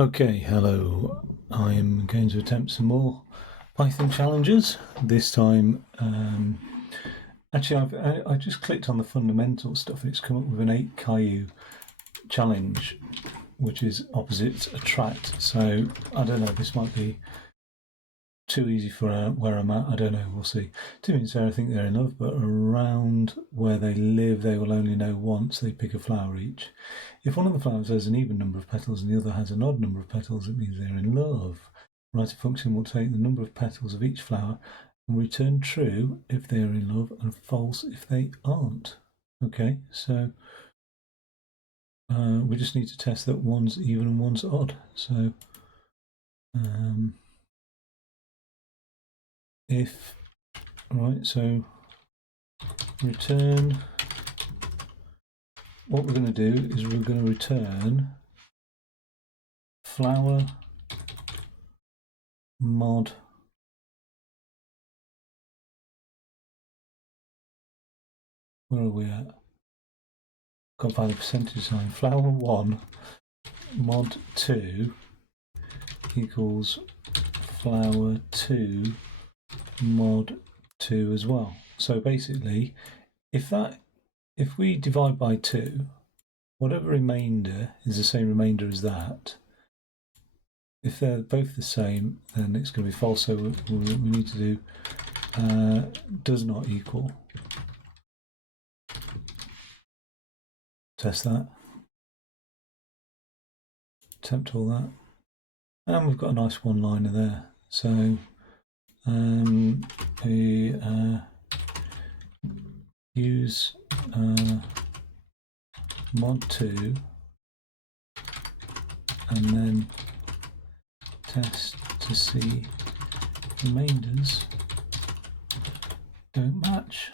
Okay, hello. I'm going to attempt some more Python challenges. This time, actually, I just clicked on the fundamental stuff and it's come up with an 8 Caillou challenge, which is opposites attract. So I don't know, this might be too easy for where I'm at. I don't know, we'll see. Two means I think they're in love, but around where they live, they will only know once. They pick a flower each. If one of the flowers has an even number of petals and the other has an odd number of petals, it means they're in love. Write a function will take the number of petals of each flower and return true if they are in love and false if they aren't. Okay, so we just need to test that one's even and one's odd. So if, right, so return, what we're going to do is we're going to return flower mod where are we at? Got to find the percentage sign. Flower 1 mod 2 equals flower 2 mod 2 as well. So basically, if we divide by 2, whatever remainder is the same remainder as that. If they're both the same, then it's going to be false. So we need to do does not equal. Test that. Attempt all that. And we've got a nice one-liner there. So we use mod 2 and then test to see remainders don't match,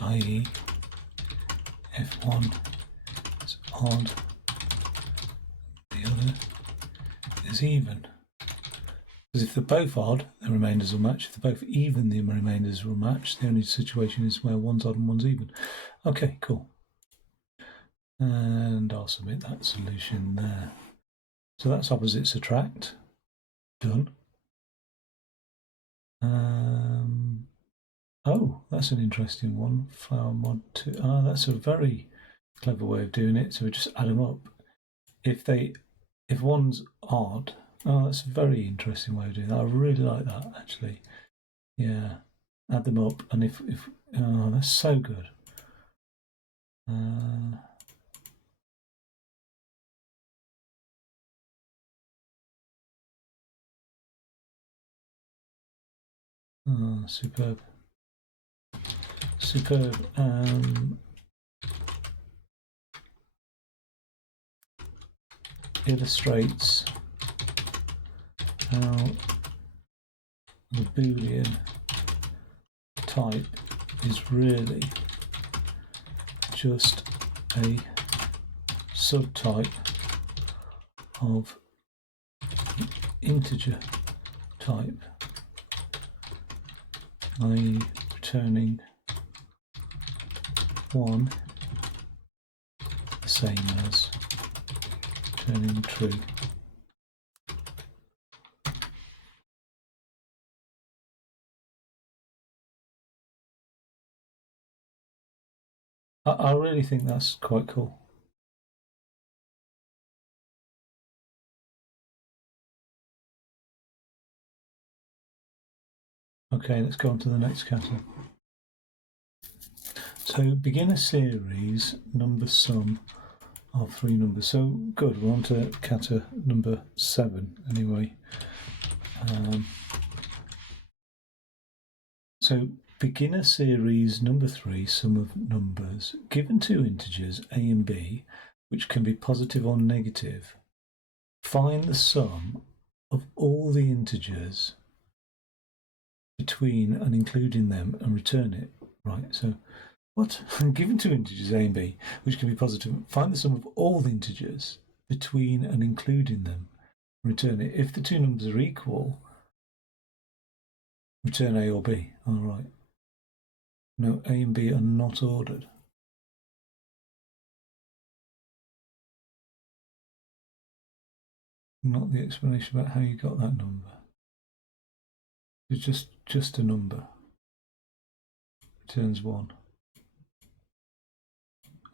i.e. if one is odd, the other is even. Because if they're both odd, the remainders will match. If they're both even, the remainders will match. The only situation is where one's odd and one's even. Okay, cool. And I'll submit that solution there. So that's opposites attract. Done. Oh, that's an interesting one. Flower mod 2. Ah, that's a very clever way of doing it. So we just add them up. If one's odd, oh, that's a very interesting way of doing that. I really like that, actually. Yeah, add them up, and if oh, that's so good. Oh, superb. Superb. Illustrates how the Boolean type is really just a subtype of integer type, i.e. returning 1 the same as returning true. I really think that's quite cool. Okay, let's go on to the next kata. So begin a series number sum of 3 numbers. So good, we're on to kata number 7 anyway. So begin a series number 3 sum of numbers given two integers a and b which can be positive or negative. Find the sum of all the integers between and including them and return it. Right, so what? Given two integers a and b which can be positive, find the sum of all the integers between and including them and return it. If the two numbers are equal, return a or b. All right. No, a and b are not ordered. not the explanation about how you got that number. It's just a number. Returns 1.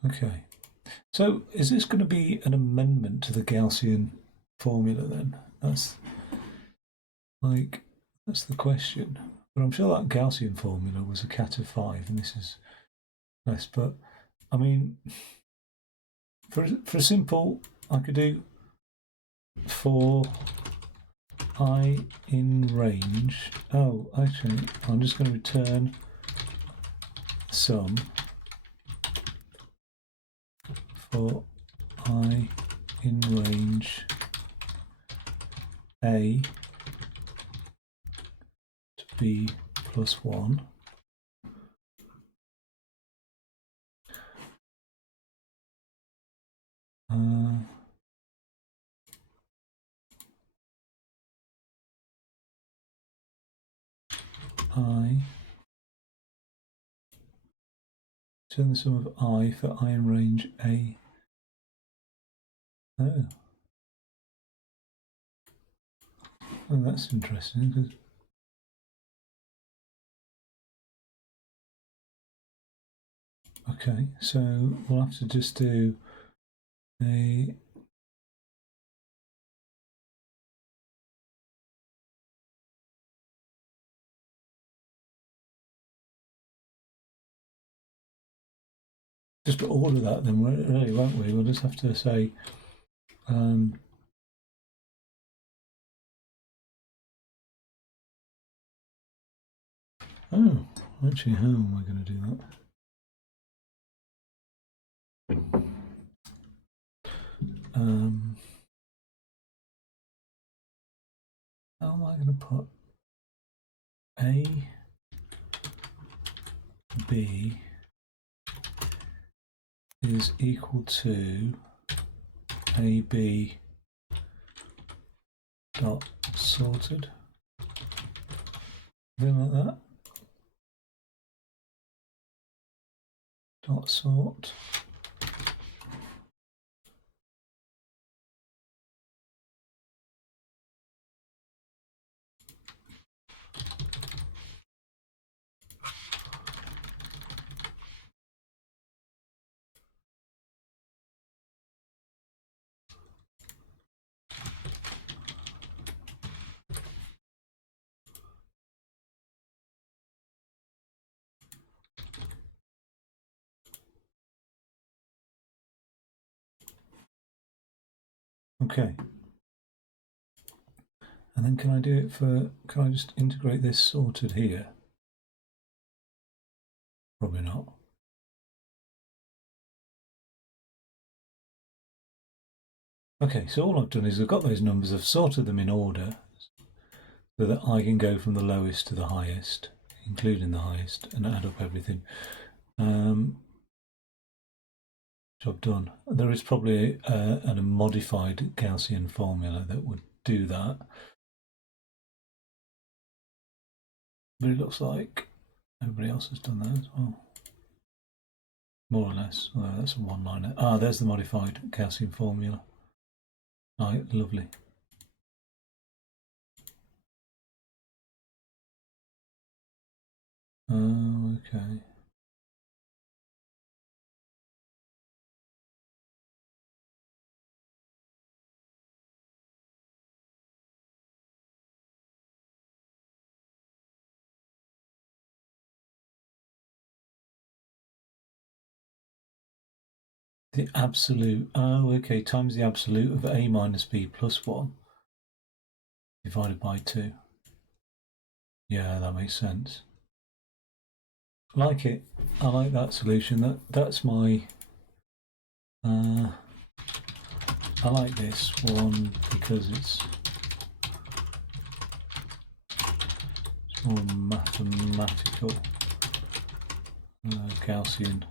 Okay. So is this going to be an amendment to the Gaussian formula then? That's the question. But I'm sure that Gaussian formula was a cat of 5 and this is less. But I mean, for a simple, I could do for I in range. Oh, actually, I'm just going to return sum for I in range A to B plus 1. I turn the sum of I for I in range A. Oh, that's interesting. Okay, so we'll have to just do a just order that then, really, won't we? We'll just have to say oh, actually, how am I going to do that? How am I going to put A, B is equal to AB dot sorted? Something like that. Dot sort. Okay. And then can I do it can I just integrate this sorted here? Probably not. Okay, so all I've done is I've got those numbers, I've sorted them in order so that I can go from the lowest to the highest, including the highest, and add up everything. Job done. There is probably a modified Gaussian formula that would do that. But it looks like everybody else has done that as well. More or less. Although that's a one-liner. Ah, there's the modified Gaussian formula. Right, lovely. Okay. The absolute, okay, times the absolute of A minus B plus 1 divided by 2. Yeah, that makes sense. Like it. I like that solution. That's my... I like this one because it's more mathematical. Gaussian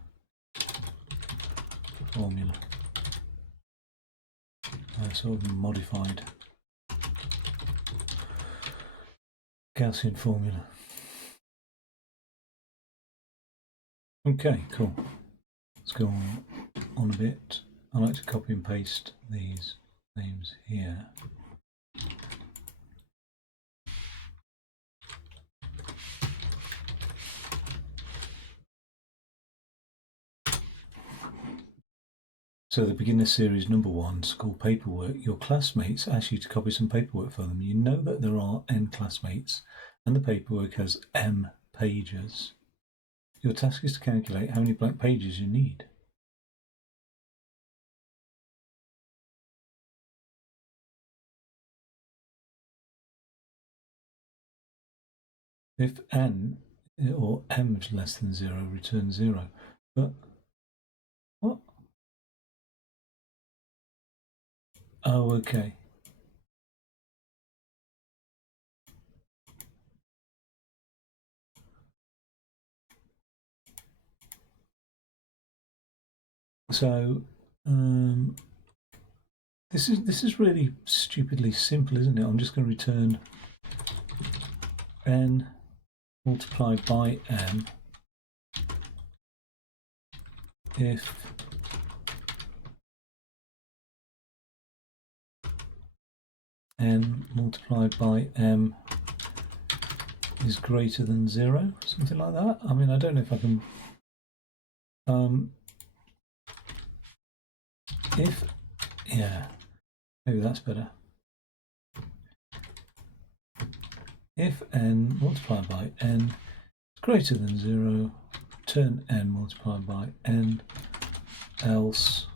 formula. Sort of modified Gaussian formula. Okay, cool. Let's go on a bit. I like to copy and paste these names here. So the beginner series number 1, school paperwork. Your classmates ask you to copy some paperwork for them. You know that there are n classmates and the paperwork has m pages. Your task is to calculate how many blank pages you need. If n or m is less than 0, return 0. But what? Oh, okay. So this is really stupidly simple, isn't it? I'm just going to return n multiplied by m if n multiplied by m is greater than 0, something like that. I mean, I don't know if I can. If, yeah, maybe that's better. If n multiplied by n is greater than 0, return n multiplied by n, else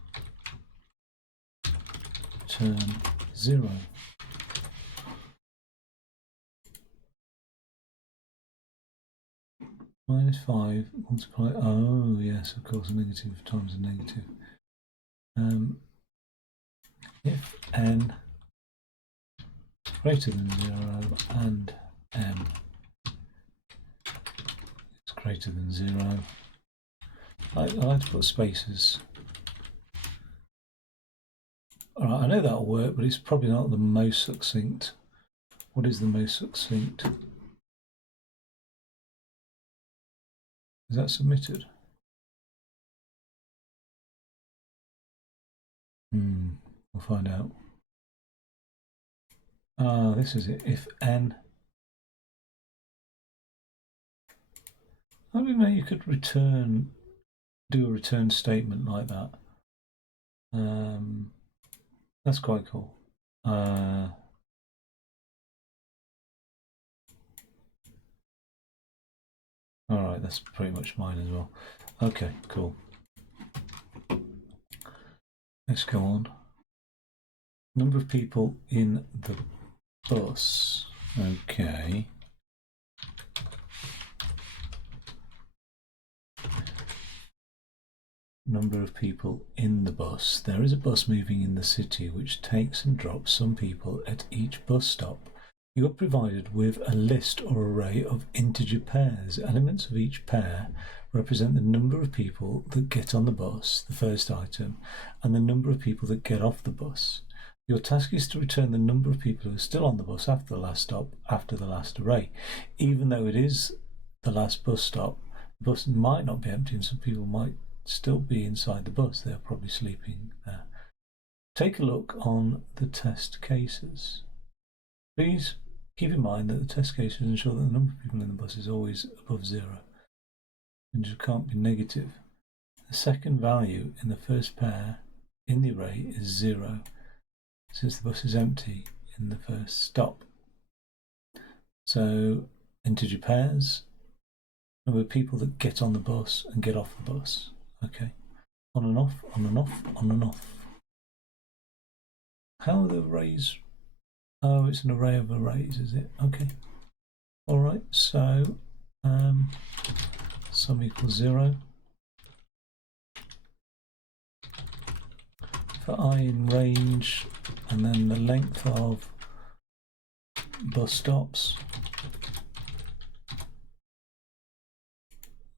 return 0. Minus 5 multiply, oh yes, of course, a negative times a negative. If n greater than 0 and m is greater than 0, I like to put spaces. Alright, I know that'll work, but it's probably not the most succinct. What is the most succinct? Is that submitted? We'll find out. This is it. If n. I don't know, you could do a return statement like that. That's quite cool. Alright, that's pretty much mine as well. Okay, cool. Let's go on. Number of people in the bus. Okay. Number of people in the bus. There is a bus moving in the city which takes and drops some people at each bus stop. You are provided with a list or array of integer pairs. Elements of each pair represent the number of people that get on the bus, the first item, and the number of people that get off the bus. Your task is to return the number of people who are still on the bus after the last stop, after the last array. Even though it is the last bus stop, the bus might not be empty and some people might still be inside the bus. They're probably sleeping there. Take a look on the test cases. Please keep in mind that the test cases ensure that the number of people in the bus is always above 0 and it can't be negative. The second value in the first pair in the array is 0 since the bus is empty in the first stop. So integer pairs, number of people that get on the bus and get off the bus. Okay, on and off, on and off, on and off. How are the arrays? Oh, it's an array of arrays, is it? Okay. All right, so sum equals 0. For I in range, and then the length of bus stops.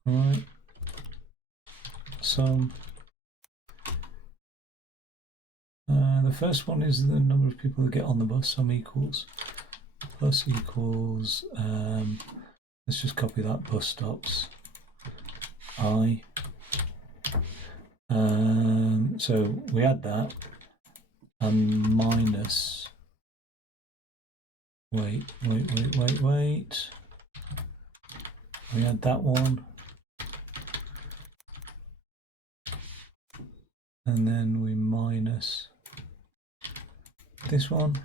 All right. Sum. The first one is the number of people that get on the bus. Sum equals plus equals. Let's just copy that. Bus stops. I. So we add that and minus. Wait. We add that one. and then we minus this one.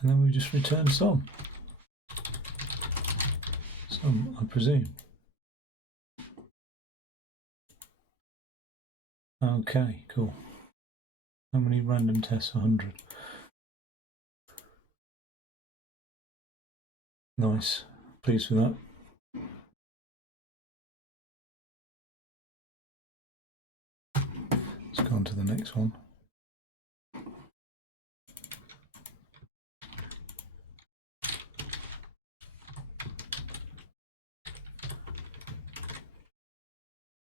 And then we just return some. Some, I presume. Okay, cool. How many random tests? 100. Nice. Pleased with that. Let's go on to the next one.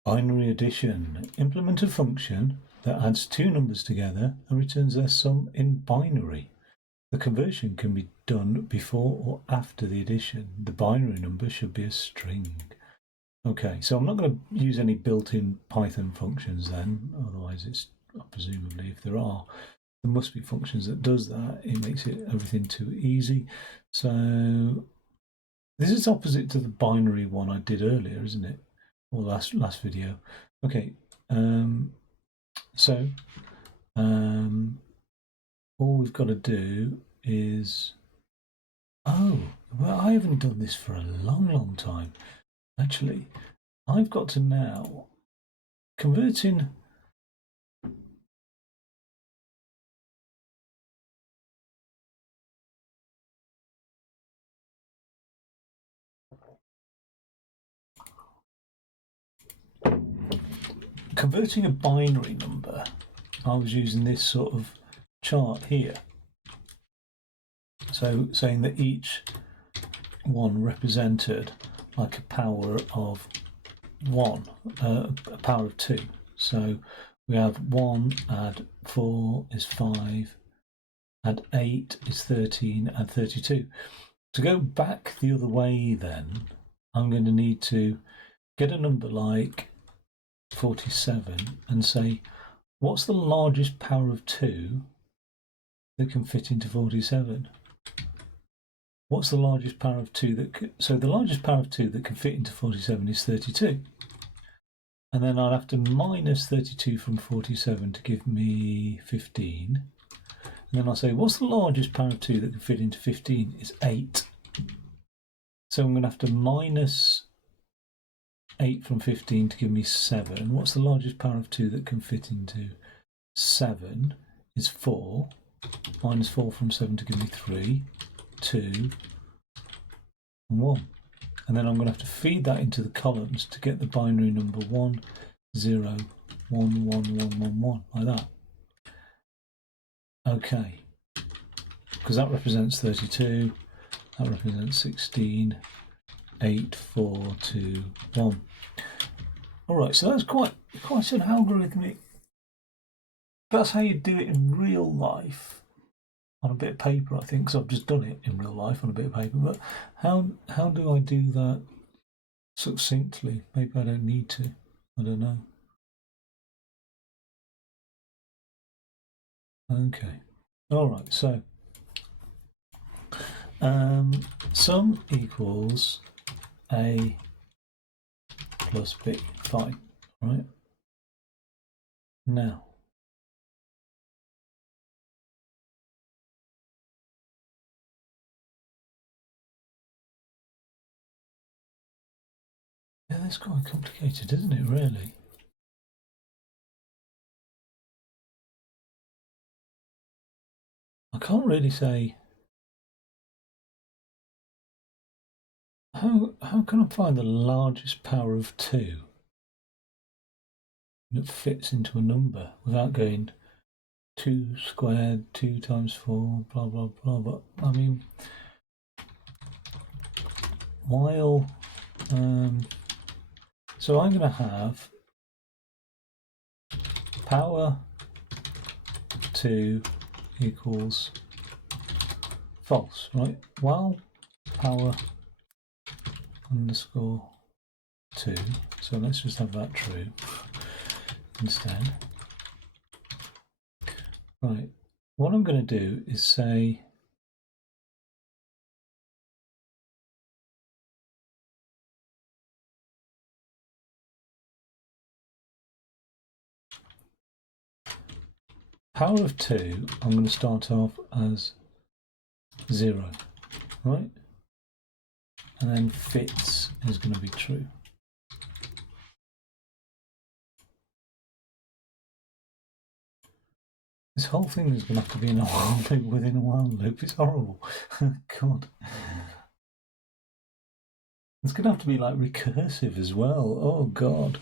Binary addition. Implement a function that adds two numbers together and returns their sum in binary. The conversion can be done before or after the addition. The binary number should be a string. Okay, so I'm not going to use any built-in Python functions then, otherwise it's, presumably if there are, there must be functions that does that. It makes it everything too easy. So this is opposite to the binary one I did earlier, isn't it? Or last video. Okay, so all we've got to do is, oh, well, I haven't done this for a long time. Actually, I've got to now converting a binary number. I was using this sort of chart here. So saying that each one represented like a power of 1, a power of 2. So we have 1 add 4 is 5, add 8 is 13, add 32. To go back the other way then, I'm going to need to get a number like 47 and say, what's the largest power of 2 that can fit into 47? What's the largest power of 2 that so the largest power of 2 that can fit into 47 is 32. And then I'll have to minus 32 from 47 to give me 15. And then I'll say, what's the largest power of 2 that can fit into 15 is 8. So I'm going to have to minus 8 from 15 to give me 7. What's the largest power of 2 that can fit into 7 is 4. Minus 4 from 7 to give me 3, 2, and 1. And then I'm going to have to feed that into the columns to get the binary number 1, 0, 1, 1, 1, 1, 1, like that. Okay, because that represents 32, that represents 16, 8, 4, 2, 1. All right, so that's quite an algorithmic. That's how you do it in real life on a bit of paper, I think, because I've just done it in real life on a bit of paper. But how do I do that succinctly? Maybe I don't need to. I don't know. Okay. All right. So sum equals A plus B. Fine. Right. Now. Yeah, that's quite complicated, isn't it, really? I can't really say how can I find the largest power of 2 that fits into a number without going 2 squared, 2 times 4, blah blah blah. But I mean, while so I'm going to have power 2 equals false, right? While power underscore 2, so let's just have that true instead. Right, what I'm going to do is say power of 2, I'm going to start off as 0, right? And then fits is going to be true. This whole thing is going to have to be in a while loop within a while loop. It's horrible. God. It's going to have to be like recursive as well. Oh, God.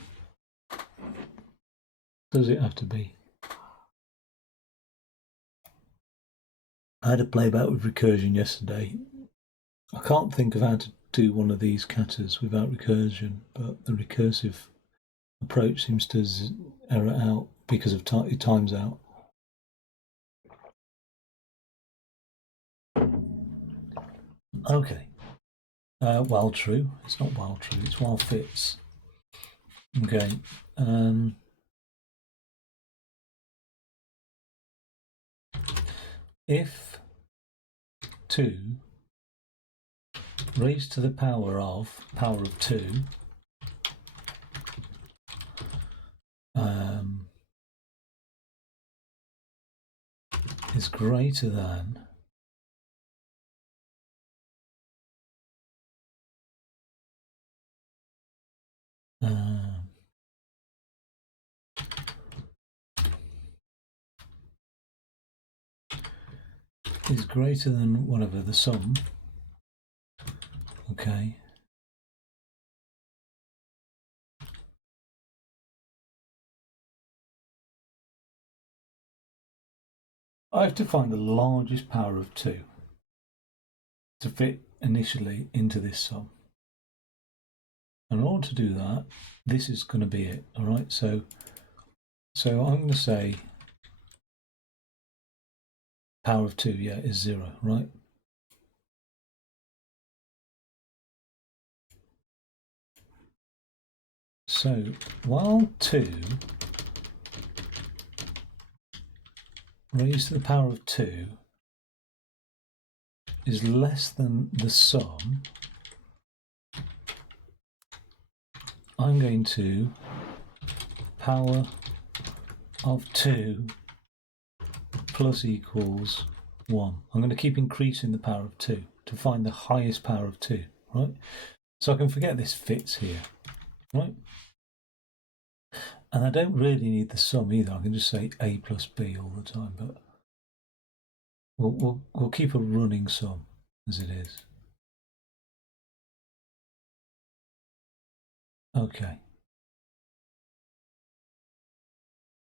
Does it have to be? I had a play about with recursion yesterday. I can't think of how to do one of these katas without recursion, but the recursive approach seems to error out because of it times out. Okay. While true. It's not while true, it's while fits. Okay. If 2 raised to the power of 2 is greater than whatever the sum. Okay. I have to find the largest power of 2 to fit initially into this sum. And in order to do that, this is going to be it. All right. So I'm going to say power of 2, yeah, is 0, right? So while 2 raised to the power of 2 is less than the sum, I'm going to power of 2 plus equals 1. I'm going to keep increasing the power of 2 to find the highest power of 2, right? So I can forget this fits here, right? And I don't really need the sum either. I can just say a plus b all the time, but we'll keep a running sum as it is. Okay.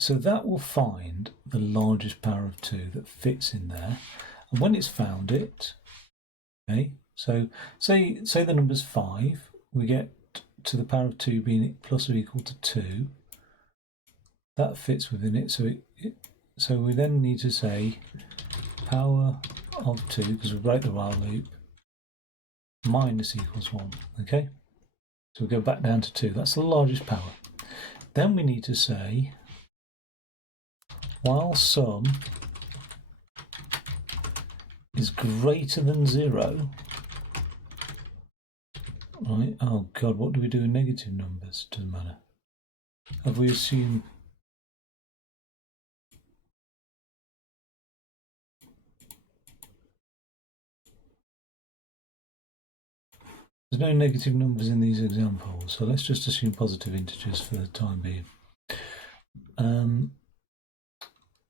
So that will find the largest power of 2 that fits in there. And when it's found it, okay, so say the number's 5, we get to the power of 2 being plus or equal to 2. That fits within it. So we then need to say power of 2, because we break the while loop, minus equals 1. Okay? So we go back down to 2. That's the largest power. Then we need to say while sum is greater than 0. Right? Oh God, what do we do in negative numbers? Doesn't matter. Have we assumed there's no negative numbers in these examples, so let's just assume positive integers for the time being.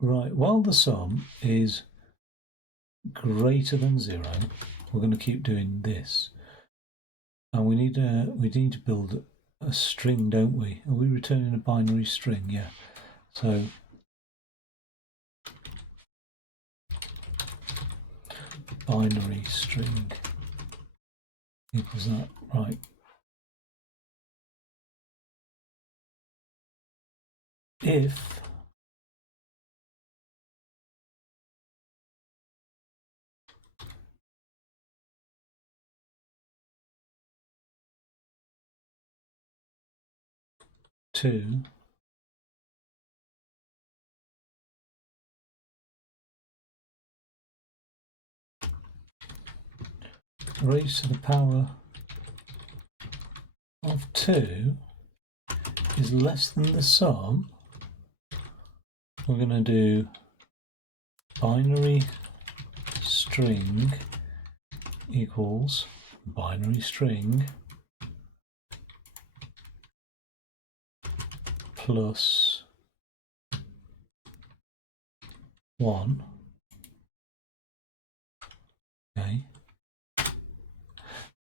Right, while the sum is greater than 0, we're going to keep doing this. And we need to build a string, don't we? Are we returning a binary string? Yeah. So binary string equals that, right? If two raised to the power of 2 is less than the sum, we're going to do binary string equals binary string plus 1. Okay.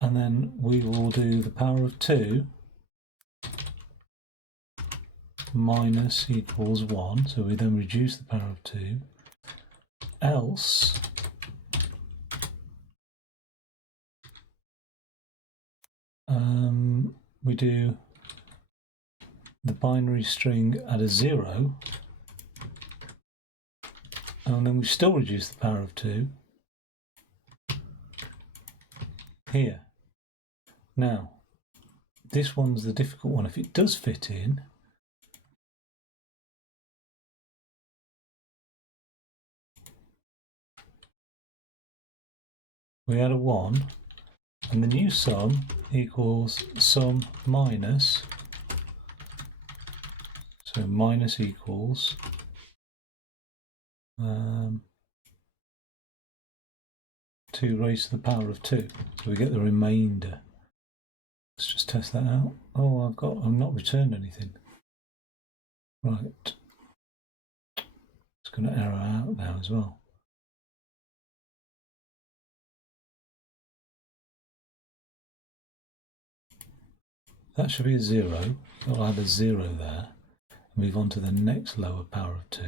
And then we will do the power of 2 minus equals 1. So we then reduce the power of 2. Else we do the binary string at a 0, and then we still reduce the power of 2 here. Now, this one's the difficult one. If it does fit in, we add a 1, and the new sum equals sum minus, so minus equals 2 raised to the power of 2. So we get the remainder. Let's just test that out. Oh, I've not returned anything. Right. It's going to error out now as well. That should be a 0. I'll add a 0 there. Move on to the next lower power of 2.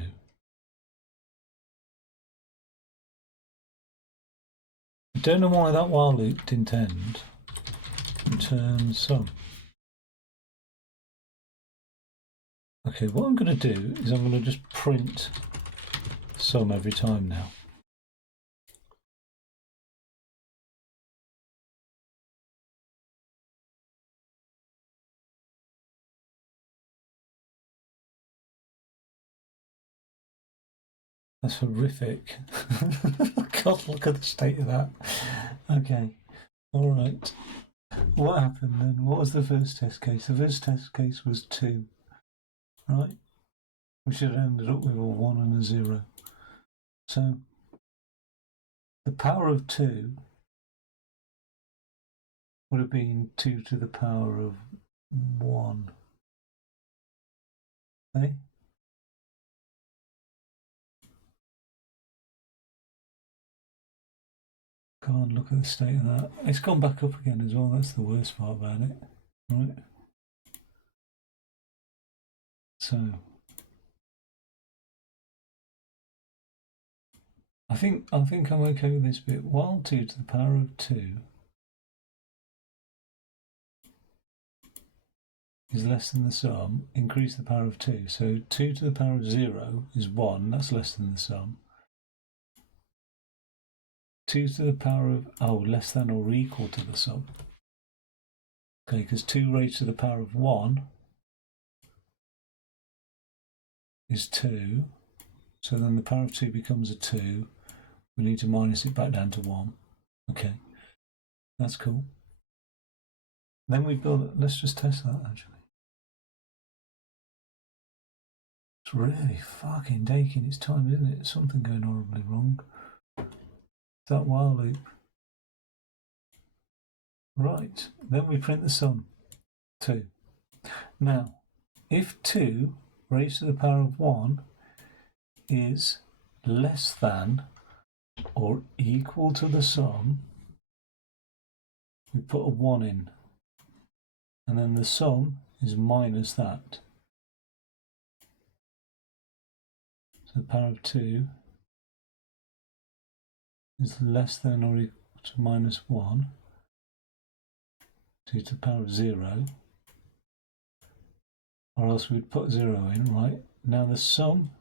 I don't know why that while loop didn't end. Return sum. Okay, what I'm going to do is I'm going to just print sum every time now. That's horrific. God, look at the state of that. Okay, all right. What happened then? What was the first test case? The first test case was 2, right? We should have ended up with a 1 and a 0. So the power of 2 would have been 2 to the power of 1. Eh? God, look at the state of that. It's gone back up again as well. That's the worst part about it, right? So I think I'm okay with this bit. While 2 to the power of 2 is less than the sum, increase the power of 2. So 2 to the power of 0 is 1. That's less than the sum. 2 to the power of, less than or equal to the sum. Okay, because 2 raised to the power of 1 is 2. So then the power of 2 becomes a 2. We need to minus it back down to 1. Okay, that's cool. Then we build, let's just test that actually. It's really fucking taking its time, isn't it? Something going horribly wrong. That while loop. Right, then we print the sum, 2. Now, if 2 raised to the power of 1 is less than or equal to the sum, we put a 1 in. And then the sum is minus that. So the power of 2 is less than or equal to minus 1. 2 to the power of 0. Or else we'd put 0 in, right? Now the sum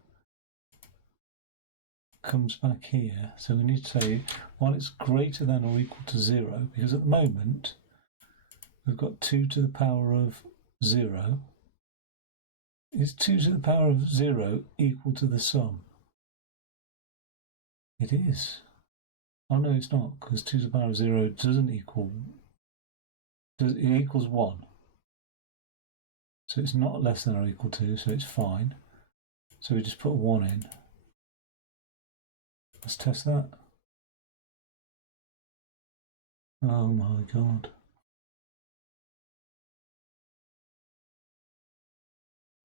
comes back here. So we need to say, while it's greater than or equal to 0, because at the moment, we've got 2 to the power of 0. Is 2 to the power of 0 equal to the sum? It is. Oh no, it's not, because 2 to the power of 0 doesn't equal... it equals 1. So it's not less than or equal to, so it's fine. So we just put 1 in. Let's test that. Oh my god.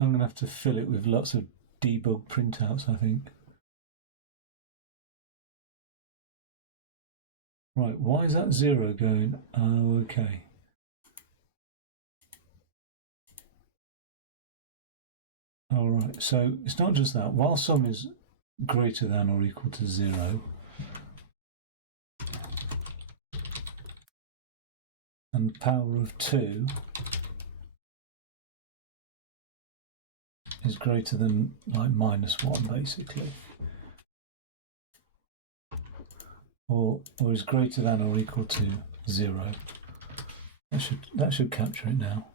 I'm going to have to fill it with lots of debug printouts, I think. Right, why is that 0 going? Oh, okay. All right, so it's not just that. While sum is greater than or equal to 0, and power of 2 is greater than like -1, basically, or is greater than or equal to 0. That should capture it now.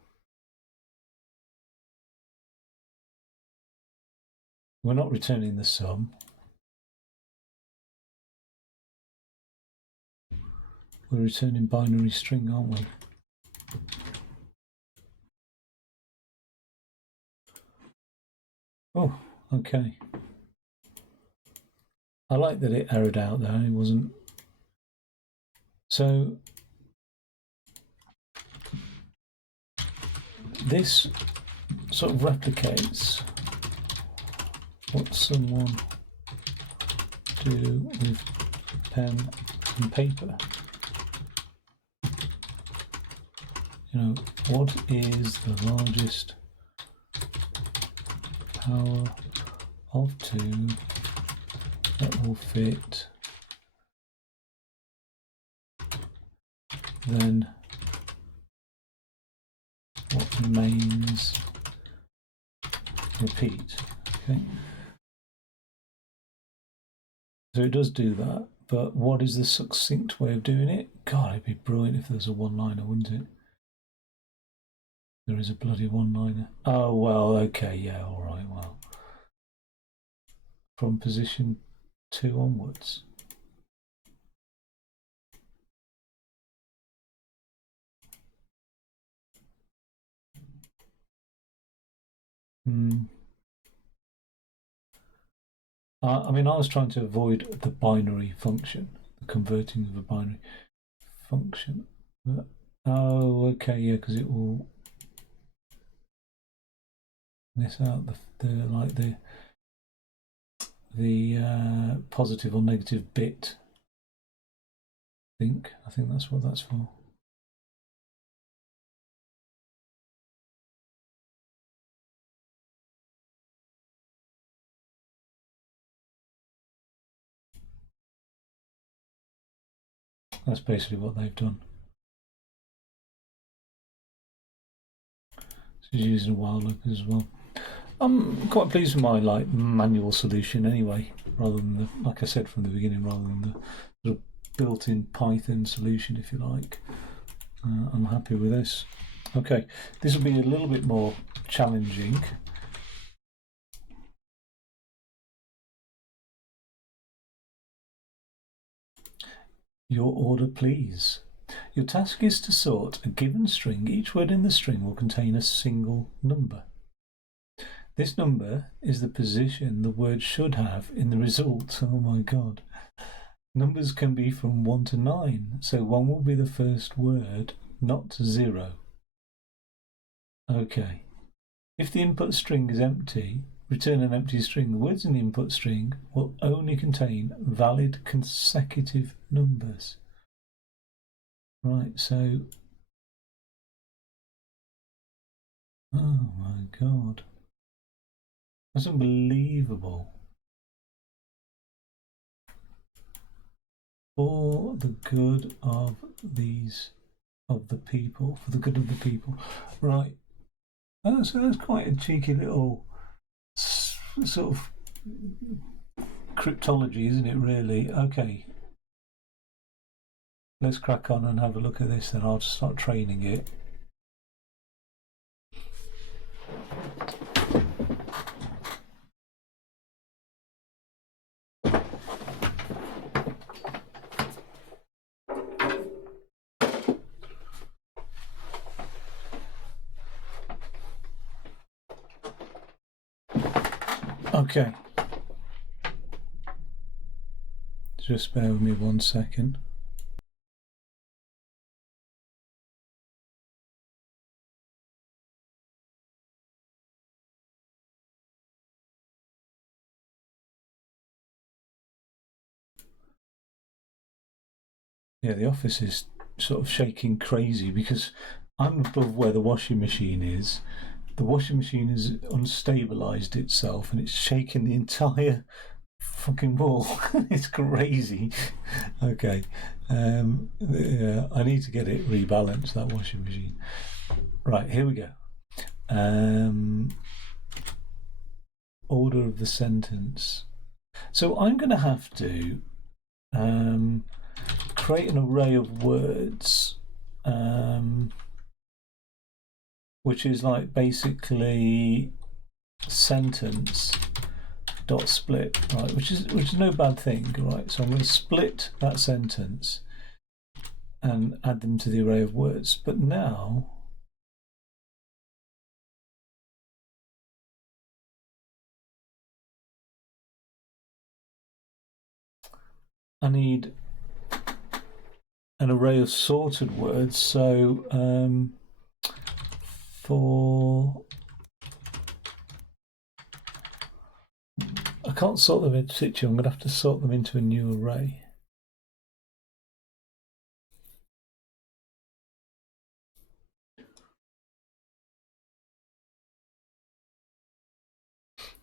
We're not returning the sum. We're returning binary string, aren't we? Oh, okay. I like that it errored out there. It wasn't. So this sort of replicates what someone do with pen and paper. You know, what is the largest power of 2 that will fit? Then what remains? Repeat. Okay. So it does do that, but what is the succinct way of doing it? God, it'd be brilliant if there was a one-liner, wouldn't it? There is a bloody one-liner. Oh, well, okay, yeah, all right, well. From position 2 onwards. I mean, I was trying to avoid the binary function, the converting of a binary function. But, oh, okay, yeah, because it will miss out the positive or negative bit. I think that's what that's for. That's basically what they've done. So it's using a while loop as well. I'm quite pleased with my manual solution anyway, rather than the, like I said from the beginning, rather than the sort of built-in Python solution, if you like. I'm happy with this. Okay, this will be a little bit more challenging. Your order, please. Your task is to sort a given string. Each word in the string will contain a single number. This number is the position the word should have in the result. Oh my god. Numbers can be from 1 to 9, so 1 will be the first word, not 0. Okay. If the input string is empty, return an empty string. The words in the input string will only contain valid consecutive numbers. Right, so... Oh my god. That's unbelievable. For the good of the people, for the good of the people. Right. So that's quite a cheeky little sort of cryptology, isn't it, really? Okay. Let's crack on and have a look at this, then I'll just start training it. Okay. Just bear with me 1 second. Yeah, the office is sort of shaking crazy because I'm above where the washing machine is. The washing machine has unstabilized itself and it's shaking the entire fucking wall. It's crazy. Okay. Yeah, I need to get it rebalanced, that washing machine. Right, here we go. Order of the sentence. So I'm going to have to create an array of words, which is like basically sentence dot split, right? Which is no bad thing, right? So I'm going to split that sentence and add them to the array of words. But now I need an array of sorted words. So I can't sort them in situ. I'm going to have to sort them into a new array.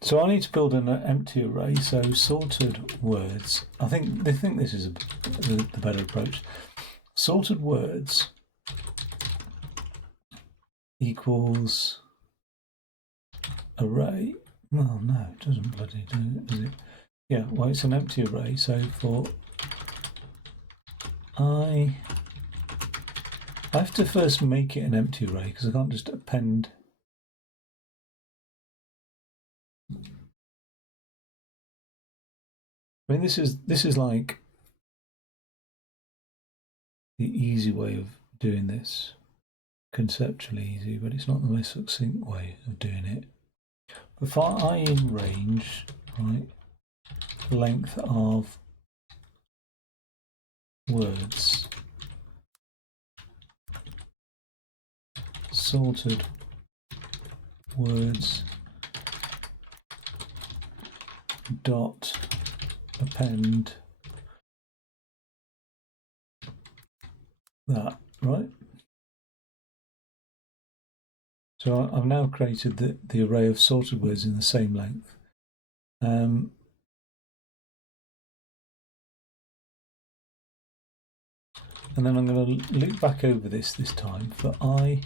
So I need to build an empty array. So sorted words. I think they think this is the better approach. Sorted words equals array. Well, no, it doesn't bloody do it, does it? Yeah, well, it's an empty array. So for I have to first make it an empty array because I can't just append. I mean, this is like the easy way of doing this, conceptually easy, but it's not the most succinct way of doing it. But for I in range, right, length of words, sorted words dot append that, right? So I've now created the array of sorted words in the same length. And then I'm going to loop back over this time for I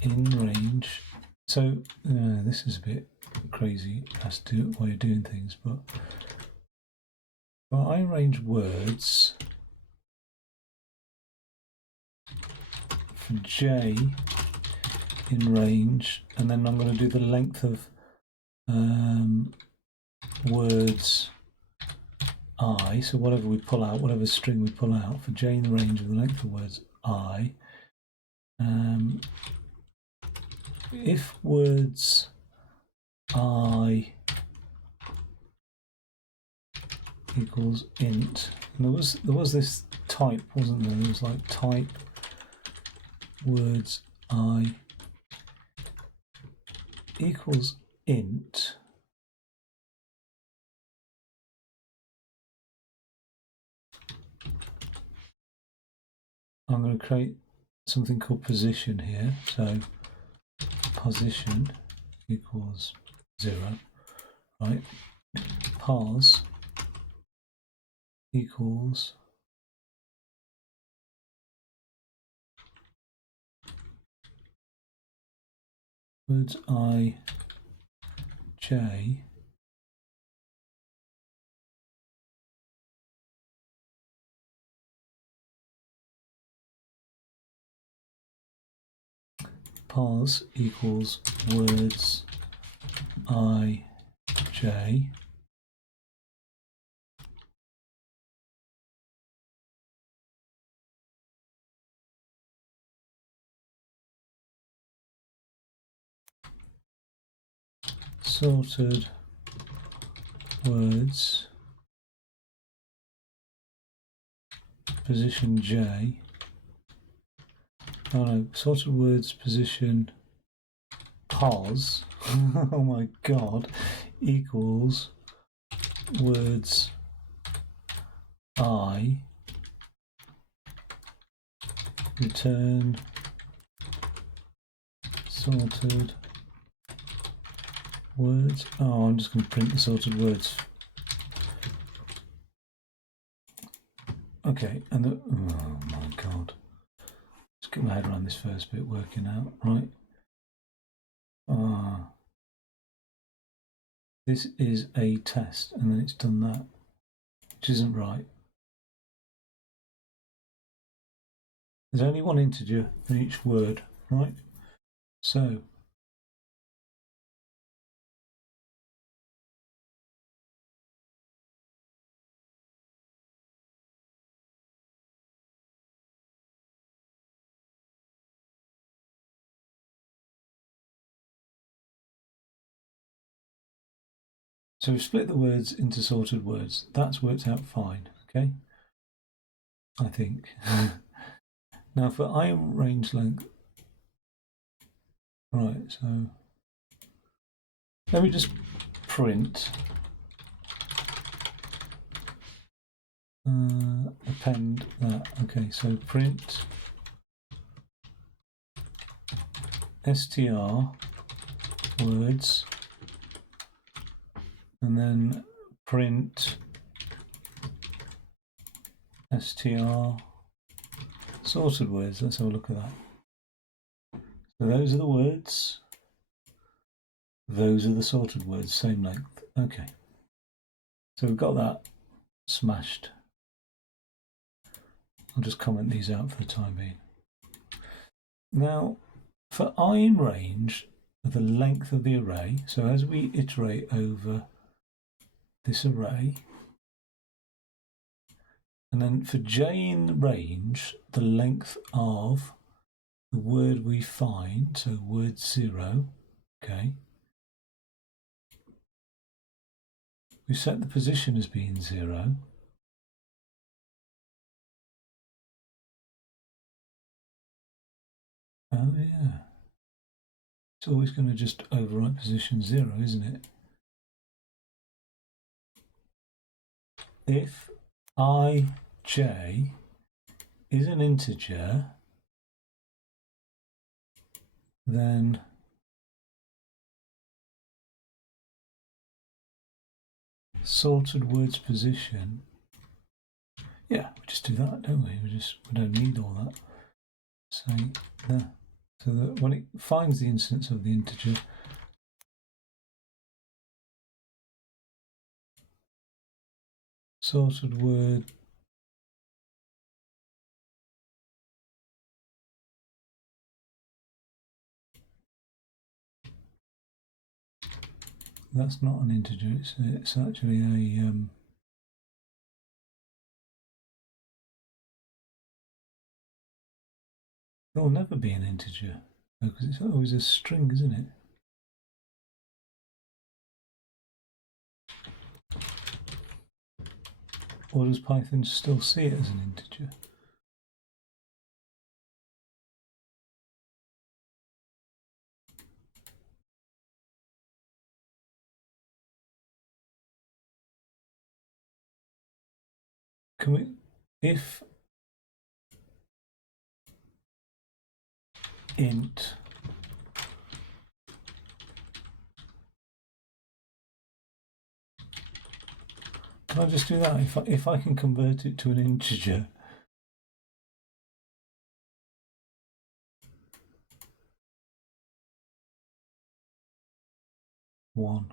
in range. So this is a bit crazy as to way of doing things, but for I in range words for J in range, and then I'm going to do the length of words I, so whatever we pull out, whatever string we pull out, for J in the range of the length of words I, if words I equals int, and there was this type, wasn't there? There was like type words I equals int. I'm going to create something called position here. So position equals 0, right? Pars equals words I J pars equals words I J sorted words position J. Oh no, sorted words position pos. Oh my god, equals words I return sorted words. Oh, I'm just going to print the sorted words. Okay, and the, oh my god. Let's get my head around this first bit working out, right? This is a test, and then it's done that, which isn't right. There's only one integer for each word, right? So we've split the words into sorted words. That's worked out fine, okay? I think. Now for item range length, right, so let me just print append that. Okay, so print str words and then print str sorted words. Let's have a look at that. So those are the words, those are the sorted words, same length. Okay, so we've got that smashed. I'll just comment these out for the time being. Now for I in range, the length of the array, so as we iterate over this array, and then for j in the range, the length of the word we find, so word 0, okay, we set the position as being 0. Oh yeah, it's always going to just overwrite position 0, isn't it? If ij is an integer, then sorted words position, yeah, we just do that, don't we? We don't need all that. Say there. So that when it finds the instance of the integer, sorted word that's not an integer, it's actually a it'll never be an integer because it's always a string, isn't it? Or does Python still see it as an integer? Can we, if int can I just do that? If I can convert it to an integer, one.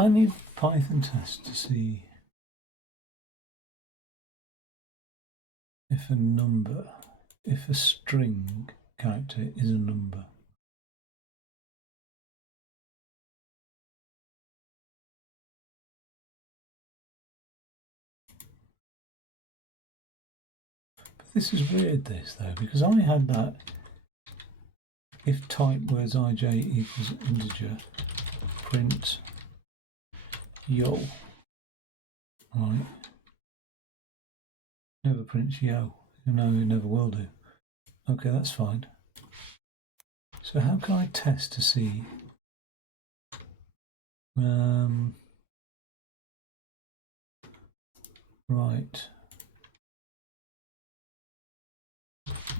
I need Python test to see if a string character is a number. But this is weird, this though, because I had that if type words ij equals integer, print yo. Right. Never prints yo. No, it never will do. Okay, that's fine. So how can I test to see? Right.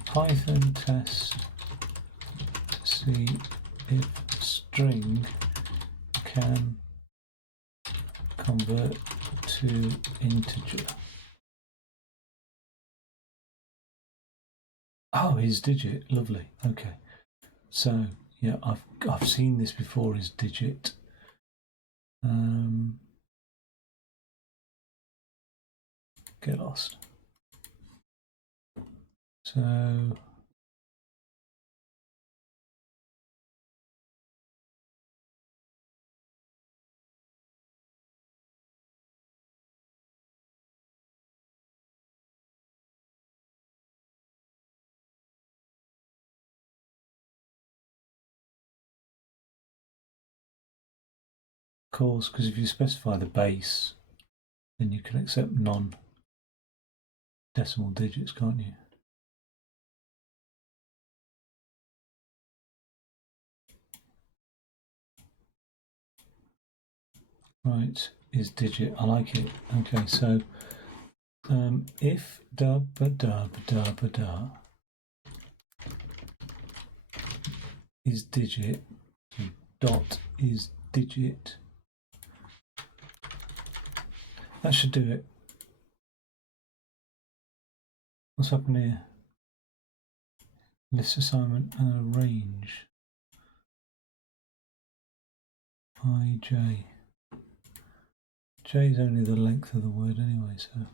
Python test to see if string can convert to integer. Oh, his digit, lovely. Okay, so yeah, I've seen this before. His digit. Get lost. So of course, because if you specify the base, then you can accept non-decimal digits, can't you? Right, is digit. I like it. Okay, so if da ba da ba da ba da is digit, so dot is digit, that should do it. What's happened here? List assignment and a range. IJ. J is only the length of the word anyway, so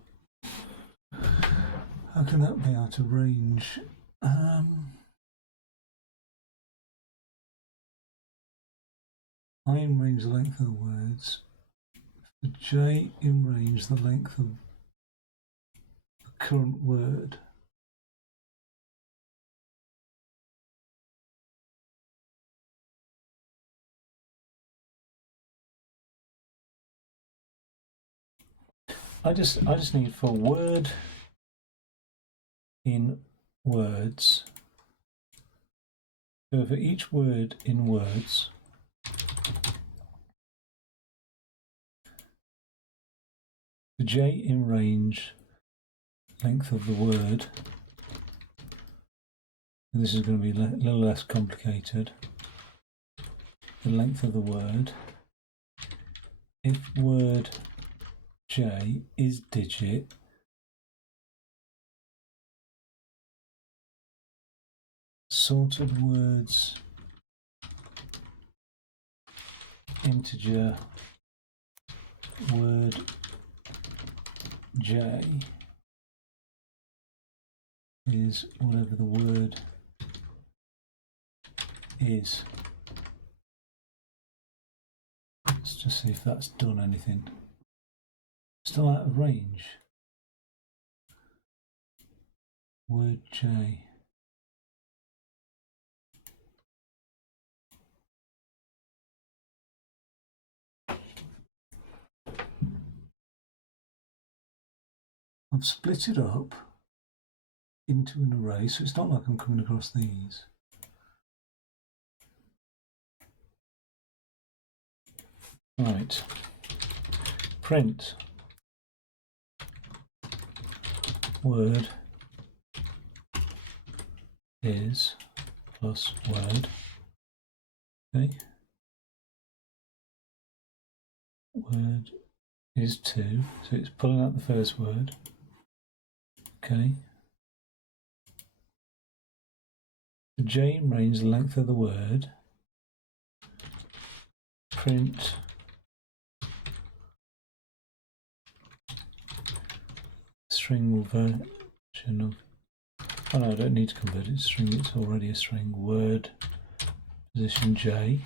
how can that be out of range? I in range the length of the words. For J in range the length of the current word. I just need for word in words. So for each word in words, the J in range length of the word, and this is going to be a little less complicated, the length of the word, if word J is digit, sorted words integer word J is whatever the word is. Let's just see if that's done anything. Still out of range. Word J. I've split it up into an array, so it's not like I'm coming across these. Right. Print word is plus word. Okay. Word is 2, so it's pulling out the first word. Okay. The J in range, the length of the word. Print string version of... Oh no, I don't need to convert it to string, it's already a string. Word position J.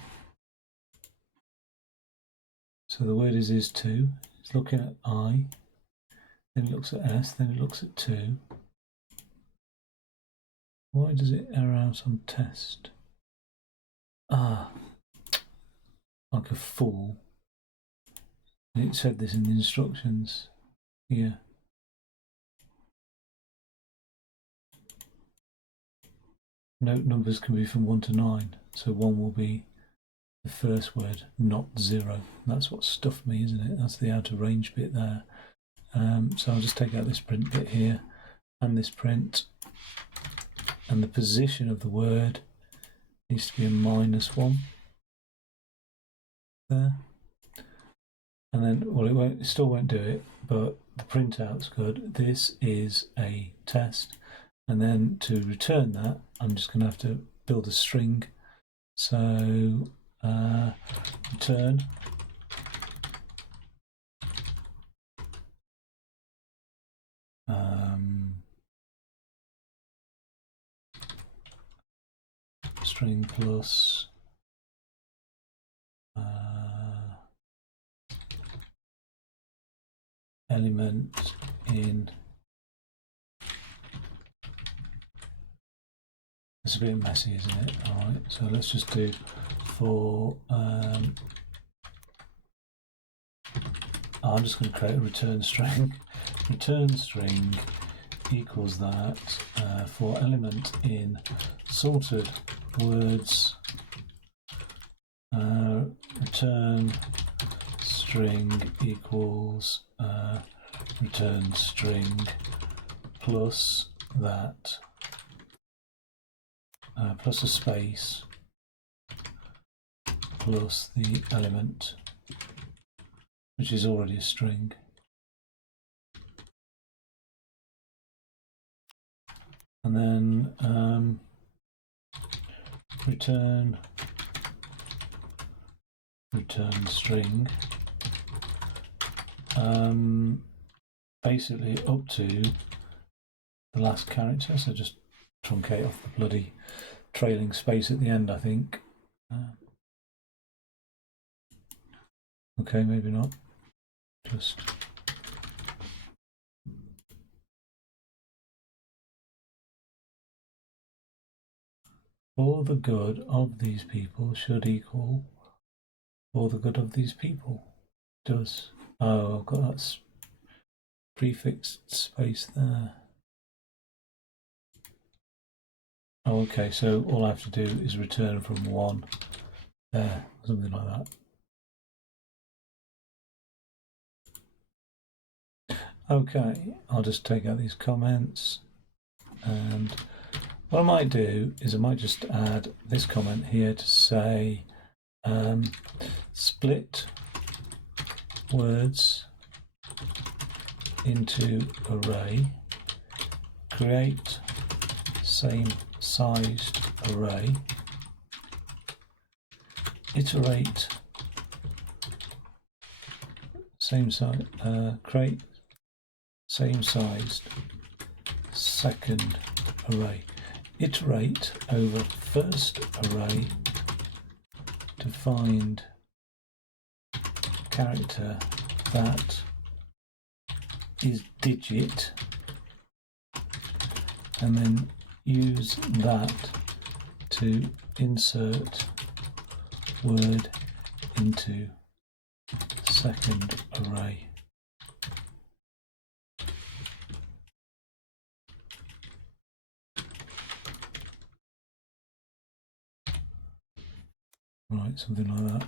So the word is 2. It's looking at I, then it looks at S, then it looks at 2. Why does it error out on test? Ah, like a fool. It said this in the instructions. Yeah. Note numbers can be from 1 to 9, so 1 will be the first word, not 0. That's what stuffed me, isn't it? That's the out of range bit there. So I'll just take out this print bit here and this print, and the position of the word needs to be a -1 there. And then, well, it still won't do it, but the printout's good. This is a test. And then to return that, I'm just going to have to build a string. So return string plus element in. It's a bit messy, isn't it? All right, so let's just do for. I'm just going to create a return string. Return string equals that for element in sorted words. Return string equals return string plus that. Plus a space plus the element, which is already a string. And then return string, basically up to the last character, so just truncate off the bloody trailing space at the end, I think. Okay, maybe not. Just for the good of these people should equal for the good of these people. Does. Oh, I've got that prefixed space there. Oh, okay, so all I have to do is return from 1 there, something like that. Okay, I'll just take out these comments, and what I might do is I might just add this comment here to say split words into array, create same sized array, iterate same size, create same sized second array, iterate over first array to find character that is digit, and then use that to insert word into second array. Right, something like that.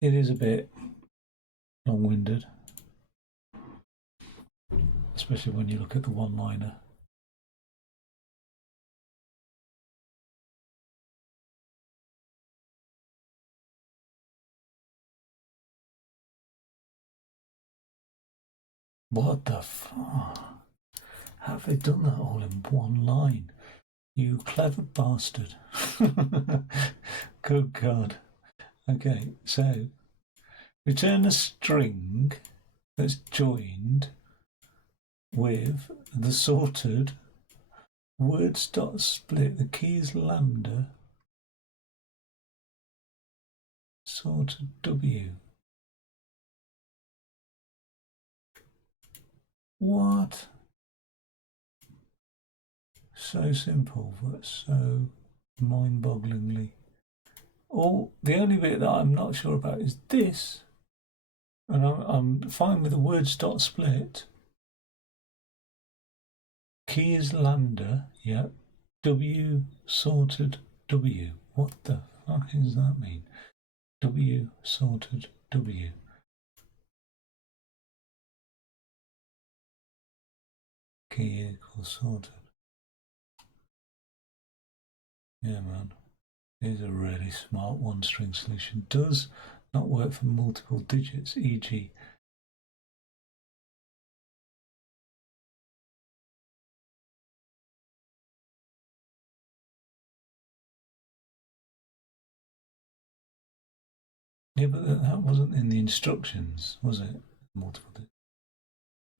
It is a bit long-winded, especially when you look at the one-liner. What the fuck? How have they done that all in one line? You clever bastard. Good God. Okay, so Return a string that's joined with the sorted words dot split. The key is lambda sorted W. What? So simple, but so mind-bogglingly. The only bit that I'm not sure about is this, and I'm fine with the words dot split. Key is lambda, yeah. W sorted W. What the fuck does that mean? W sorted W. Key equals sorted. Yeah, man. Here's a really smart one-string solution. Does not work for multiple digits, e.g. Yeah, but that wasn't in the instructions, was it? Multiple digits.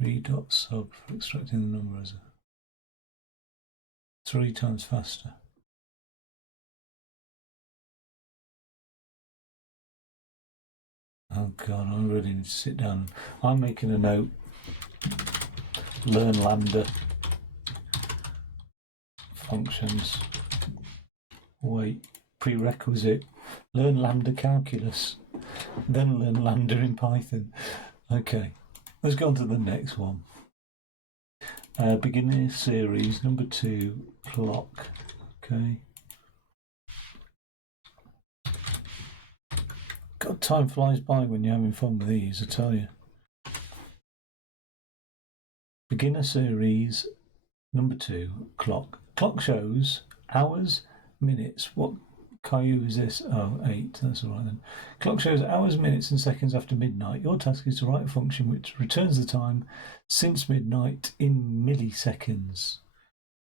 3 dot sub for extracting the number as 3 times faster. Oh god, I really need to sit down. I'm making a note. Learn lambda functions. Wait, prerequisite. Learn lambda calculus. Then learn lambda in Python. Okay, let's go on to the next one. Beginner series, number 2, clock. Okay. God, time flies by when you're having fun with these, I tell you. Beginner series, number 2, clock. Clock shows hours, minutes. What Caillou is this? Oh, 8. That's all right then. Clock shows hours, minutes, and seconds after midnight. Your task is to write a function which returns the time since midnight in milliseconds.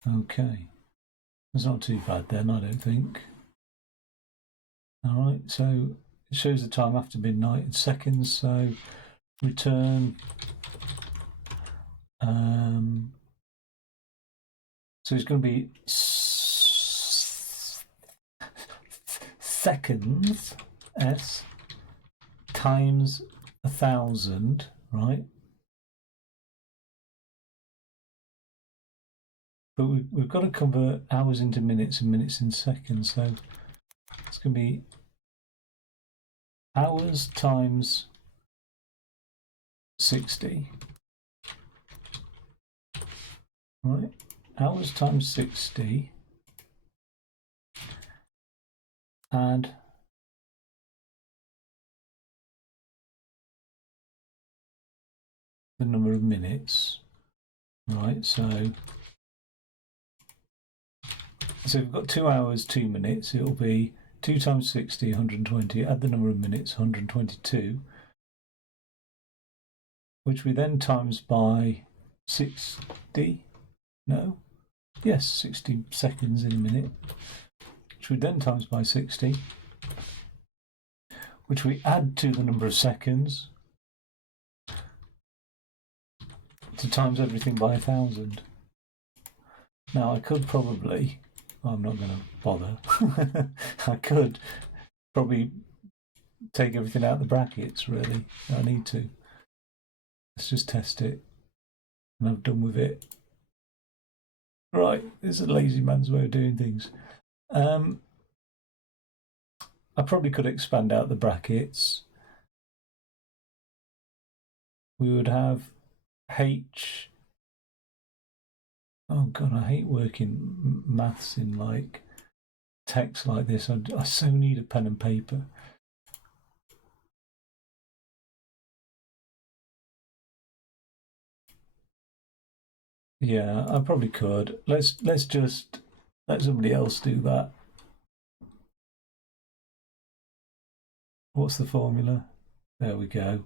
Okay. That's not too bad then, I don't think. All right, so it shows the time after midnight in seconds. So return. So it's going to be seconds s times 1,000, right? But we've got to convert hours into minutes and minutes into seconds. So it's going to be hours times 60, right? Hours times 60 and the number of minutes, right? So we've got 2 hours, 2 minutes. It'll be 2 times 60, 120. Add the number of minutes, 122, which we then times by 60. No? Yes, 60 seconds in a minute, which we then times by 60, which we add to the number of seconds to times everything by 1,000. Now I could probably, I'm not going to bother, I could probably take everything out of the brackets, really. I need to. Let's just test it. And I've done with it. Right, this is a lazy man's way of doing things. I probably could expand out the brackets. We would have H. Oh god, I hate working maths in like text like this. I so need a pen and paper. Yeah, I probably could. Let's just let somebody else do that. What's the formula? There we go.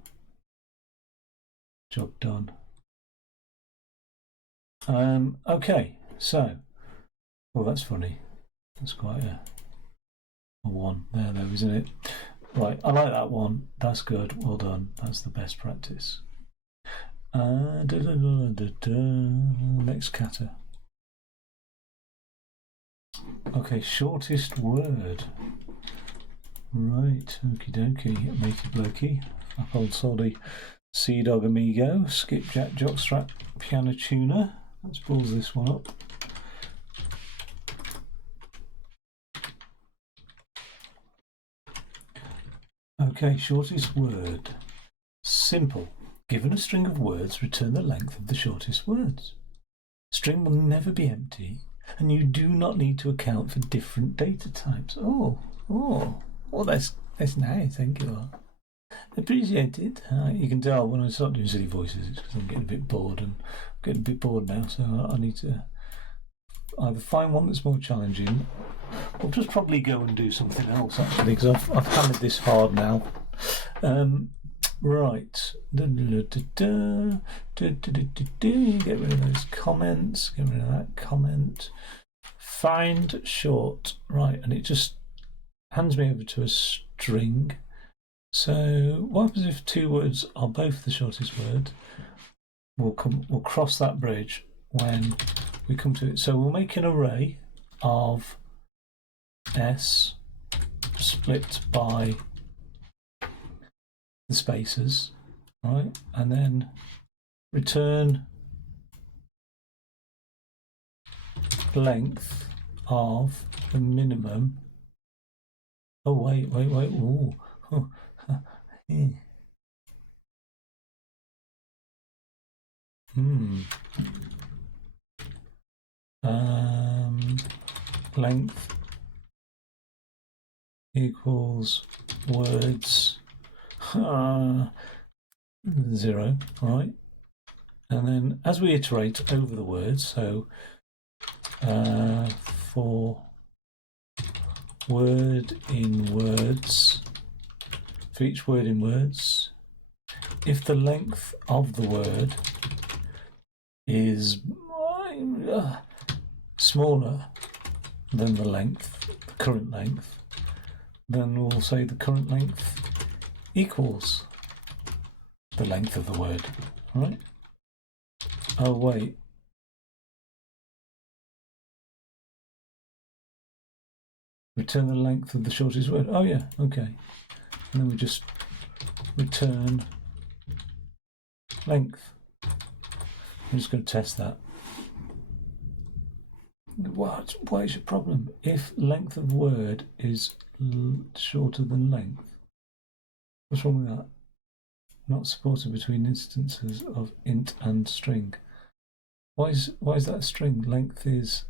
Job done. Okay, so, well, that's funny. That's quite a one there, though, isn't it? Right, I like that one. That's good. Well done. That's the best practice. Next kata. Okay, shortest word. Right, okie dokie, matey blokey. Flap old soddy, Sea Dog Amigo, Skipjack Jockstrap, Piano Tuner. Let's balls this one up. Okay, shortest word. Simple. Given a string of words, return the length of the shortest words. String will never be empty, and you do not need to account for different data types. Oh, that's nice, thank you. Appreciate it. You can tell when I start doing silly voices, it's because I'm getting a bit bored, and I'm getting a bit bored now, so I need to either find one that's more challenging, or just probably go and do something else, actually, because I've hammered this hard now. Right. Get rid of those comments. Get rid of that comment. Find short. Right, and it just hands me over to a string. So what happens if two words are both the shortest word? We'll cross that bridge when we come to it. So we'll make an array of S split by the spaces, right? And then return length of the minimum. Oh, wait. Ooh. Length equals words 0, right? And then as we iterate over the words, so for word in words, for each word in words, if the length of the word is smaller than the length, the current length, then we'll say the current length equals the length of the word, right? Oh, wait. Return the length of the shortest word. Oh, yeah, okay. And then we just return length. I'm just going to test that. What is your problem? If length of word is shorter than length, what's wrong with that? Not supported between instances of int and string. Why is that a string? Length is...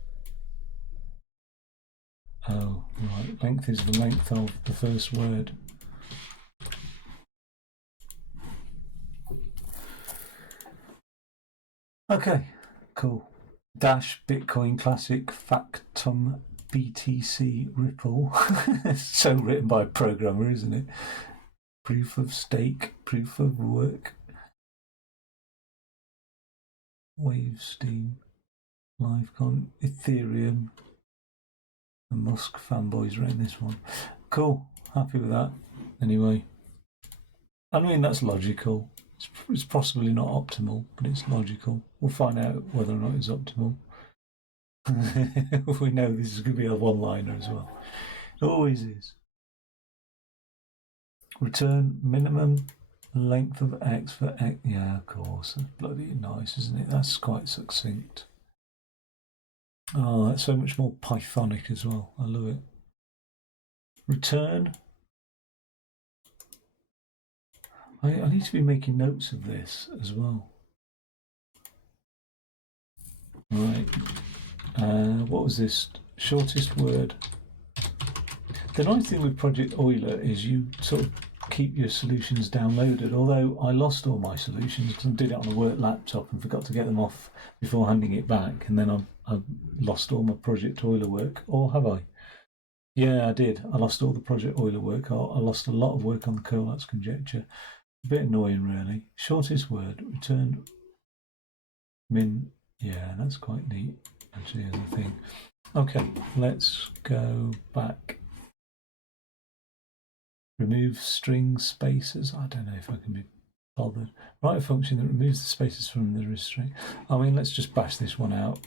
Oh, right. Length is the length of the first word. Okay, cool. Dash, Bitcoin Classic, Factum, BTC, Ripple. So written by a programmer, isn't it? Proof of stake, proof of work. Wavesteam, Livecoin, Ethereum. The Musk fanboys wrote this one. Cool, happy with that. Anyway, I mean, that's logical. It's possibly not optimal, but it's logical. We'll find out whether or not it's optimal. We know this is going to be a one-liner as well. It always is. Return minimum length of x for x. Yeah, of course. That's bloody nice, isn't it? That's quite succinct. Oh, that's so much more Pythonic as well. I love it. Return. I need to be making notes of this as well. Right. What was this? Shortest word. The nice thing with Project Euler is you sort of keep your solutions downloaded, although I lost all my solutions because I did it on a work laptop and forgot to get them off before handing it back, and then I've lost all my Project Euler work. Or have I? Yeah, I did. I lost all the Project Euler work. I lost a lot of work on the Collatz conjecture. A bit annoying, really. Shortest word, return min. Yeah, that's quite neat, actually, as a thing. Okay, let's go back. remove string spaces. I don't know if I can be bothered. Write a function that removes the spaces from the string. I mean, let's just bash this one out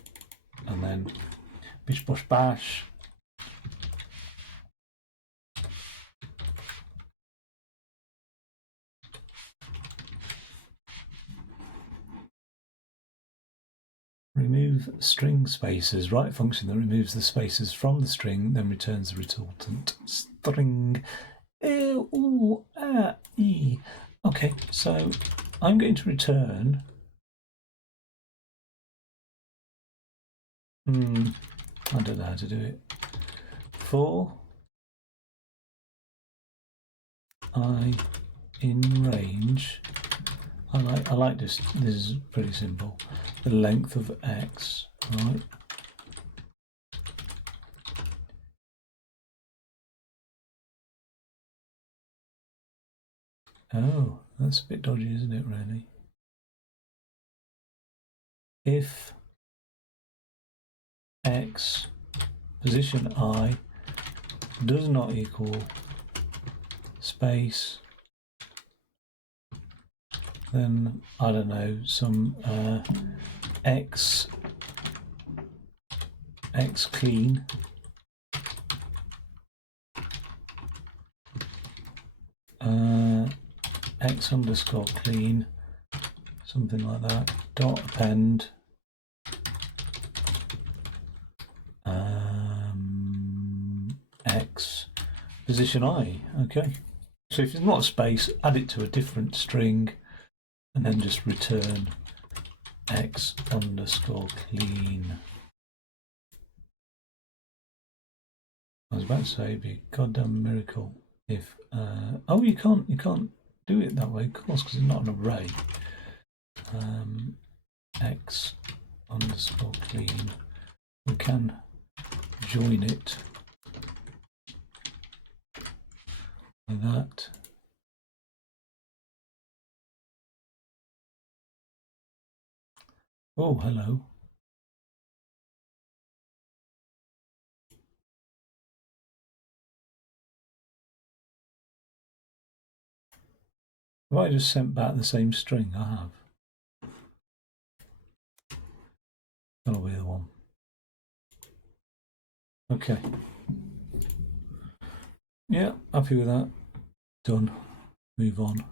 and then bish bosh bash. Remove string spaces. Write a function that removes the spaces from the string, then returns the resultant string. Okay, so I'm going to return. I don't know how to do it. For I in range. I like this. This is pretty simple. The length of x, right? Oh, that's a bit dodgy, isn't it, really? If x position I does not equal space, then I don't know, some x clean x underscore clean, something like that, dot append x position I. Okay, so if it's not a space, add it to a different string and then just return x underscore clean. I was about to say it'd be a goddamn miracle if oh, you can't do it that way, of course, because it's not an array. X underscore clean, we can join it like that. Oh, hello. Have I just sent back the same string? I have. That'll be the one. Okay. Yeah, happy with that. Done. Move on.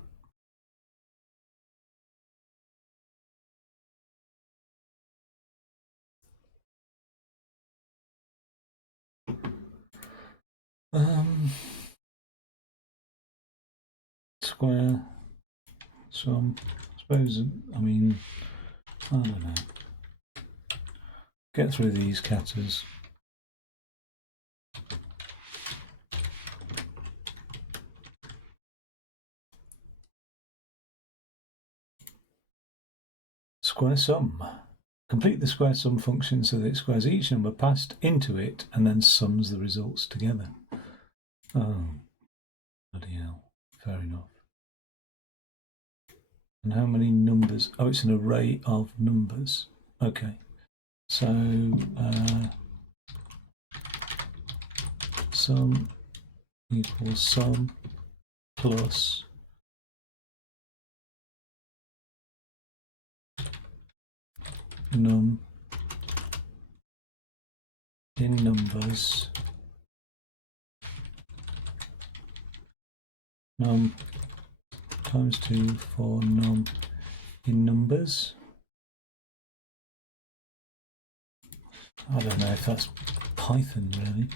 Square. Some. Suppose. I mean, I don't know. Get through these catters. Square sum. Complete the square sum function so that it squares each number passed into it and then sums the results together. Oh, bloody hell. Fair enough. And how many numbers? Oh, it's an array of numbers. Okay. So, sum equals sum plus num in numbers, num times 2 for num in numbers. I don't know if that's Python, really.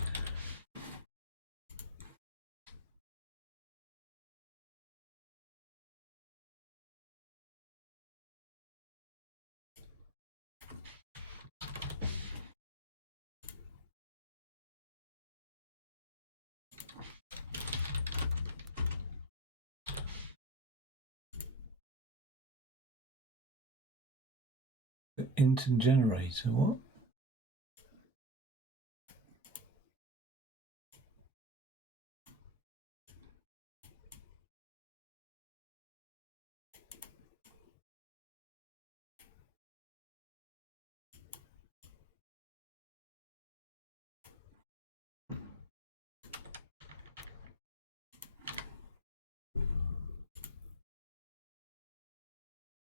Int and generator, what?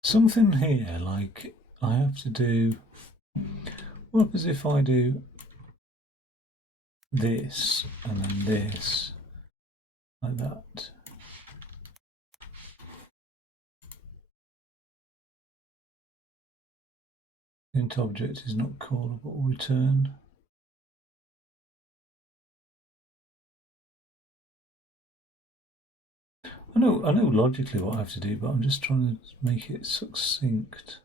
something here, like I have to do, what happens if I do this and then this, like that? Int object is not callable, return. I know logically what I have to do, but I'm just trying to make it succinct.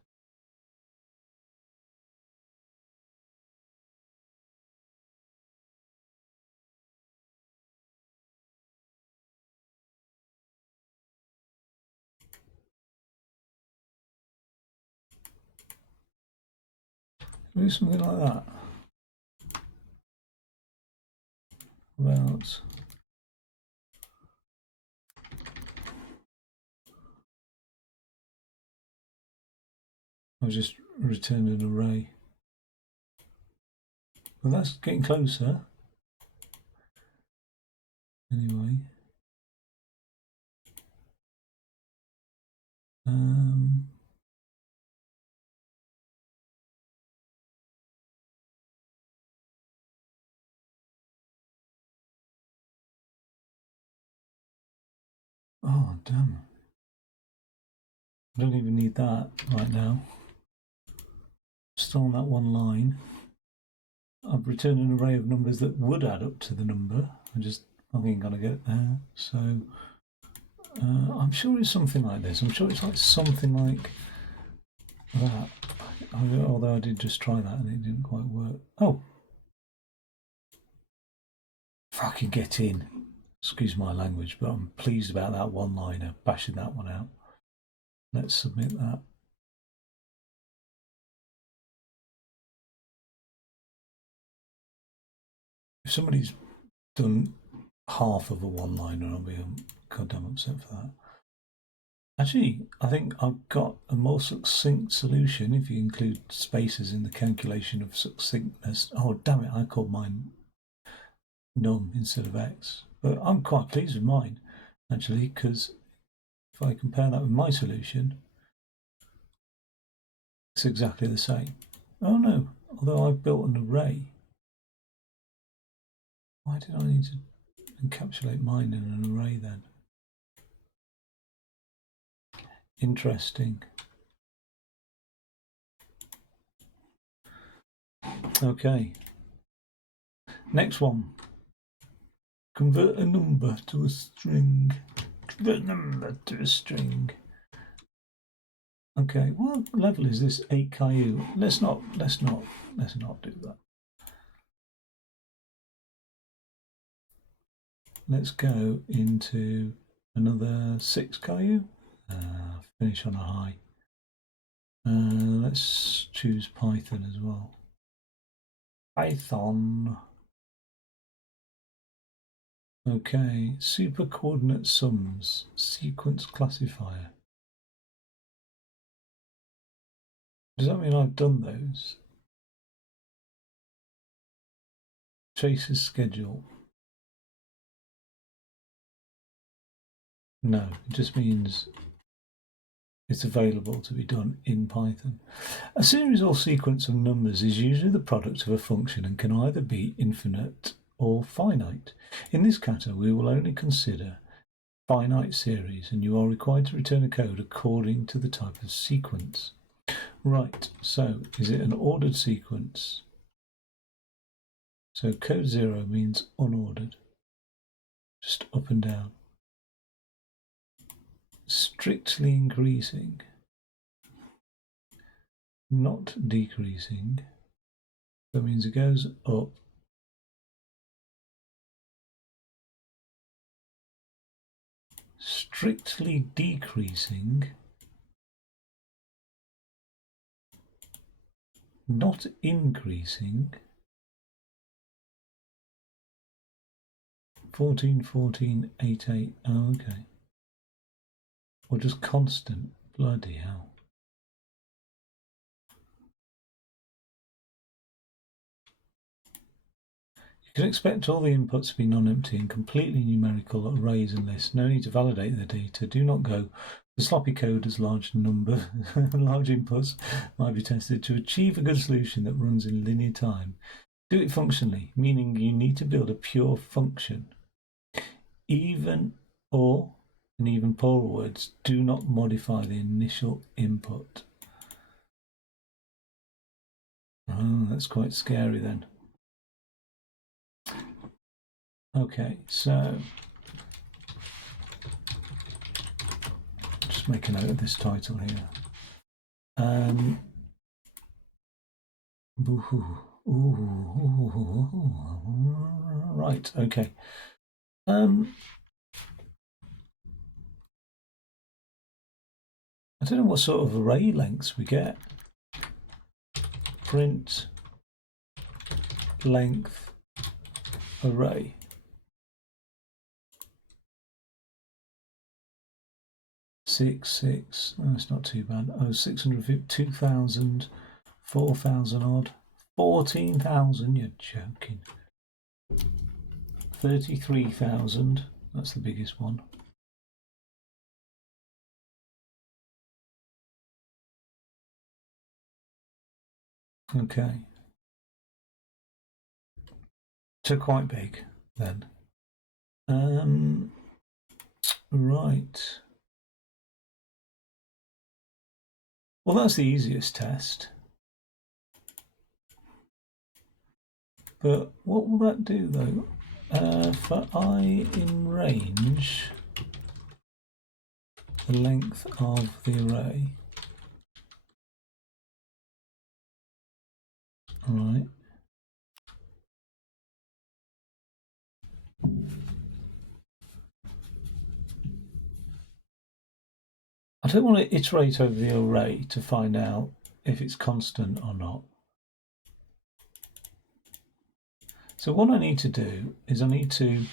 Maybe something like that. About I'll just return an array. Well, that's getting closer. Anyway. Oh, damn. I don't even need that right now. Still on that one line. I've returned an array of numbers that would add up to the number. I think I'm going to get it there. So I'm sure it's something like this. I'm sure it's like something like that. Although I did just try that and it didn't quite work. Oh. Fucking get in. Excuse my language, but I'm pleased about that one-liner, bashing that one out. Let's submit that. If somebody's done half of a one-liner, I'll be goddamn upset for that. Actually, I think I've got a more succinct solution if you include spaces in the calculation of succinctness. Oh, damn it, I called mine num instead of x. But I'm quite pleased with mine, actually, because if I compare that with my solution, it's exactly the same. Oh no, although I've built an array. Why did I need to encapsulate mine in an array then? Interesting. Okay. Next one. Convert a number to a string. Convert a number to a string. Okay, what level is this 8 Caillou? Let's not do that. Let's go into another 6 Caillou. Finish on a high. Let's choose Python as well. Python. Okay, super coordinate sums, sequence classifier. Does that mean I've done those? Chase's schedule. No, it just means it's available to be done in Python. A series or sequence of numbers is usually the product of a function and can either be infinite or finite. In this kata, we will only consider finite series, and you are required to return a code according to the type of sequence. Right, so is it an ordered sequence? So code 0 means unordered, just up and down. Strictly increasing, not decreasing. That means it goes up. Strictly decreasing, not increasing. 14, 14, 8, 8. Oh, okay. Or just constant. Bloody hell. You can expect all the inputs to be non-empty and completely numerical arrays and lists. No need to validate the data. Do not go The sloppy coder's large inputs might be tested to achieve a good solution that runs in linear time. Do it functionally, meaning you need to build a pure function. Even or, in even poorer words, do not modify the initial input. Oh, that's quite scary then. Okay, so just make a note of this title here. Right, okay. I don't know what sort of array lengths we get. Print length array. Six. Oh, it's not too bad. Oh, 650, 2,000, 4,000 odd, 14,000. You're joking. 33,000. That's the biggest one. Okay. So quite big then. Right. Well, that's the easiest test. But what will that do though? For I in range, the length of the array. Right. I don't want to iterate over the array to find out if it's constant or not. So what I need to do is I need to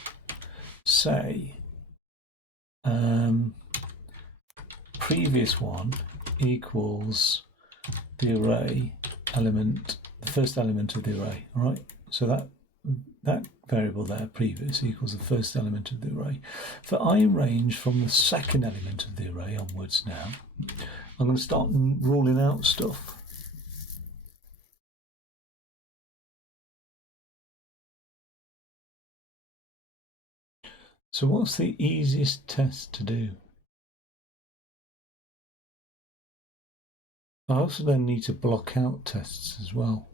say previous one equals the array element, the first element of the array. All right. So that variable there, previous, equals the first element of the array. For I in range from the second element of the array onwards now, I'm going to start ruling out stuff. So what's the easiest test to do? I also then need to block out tests as well.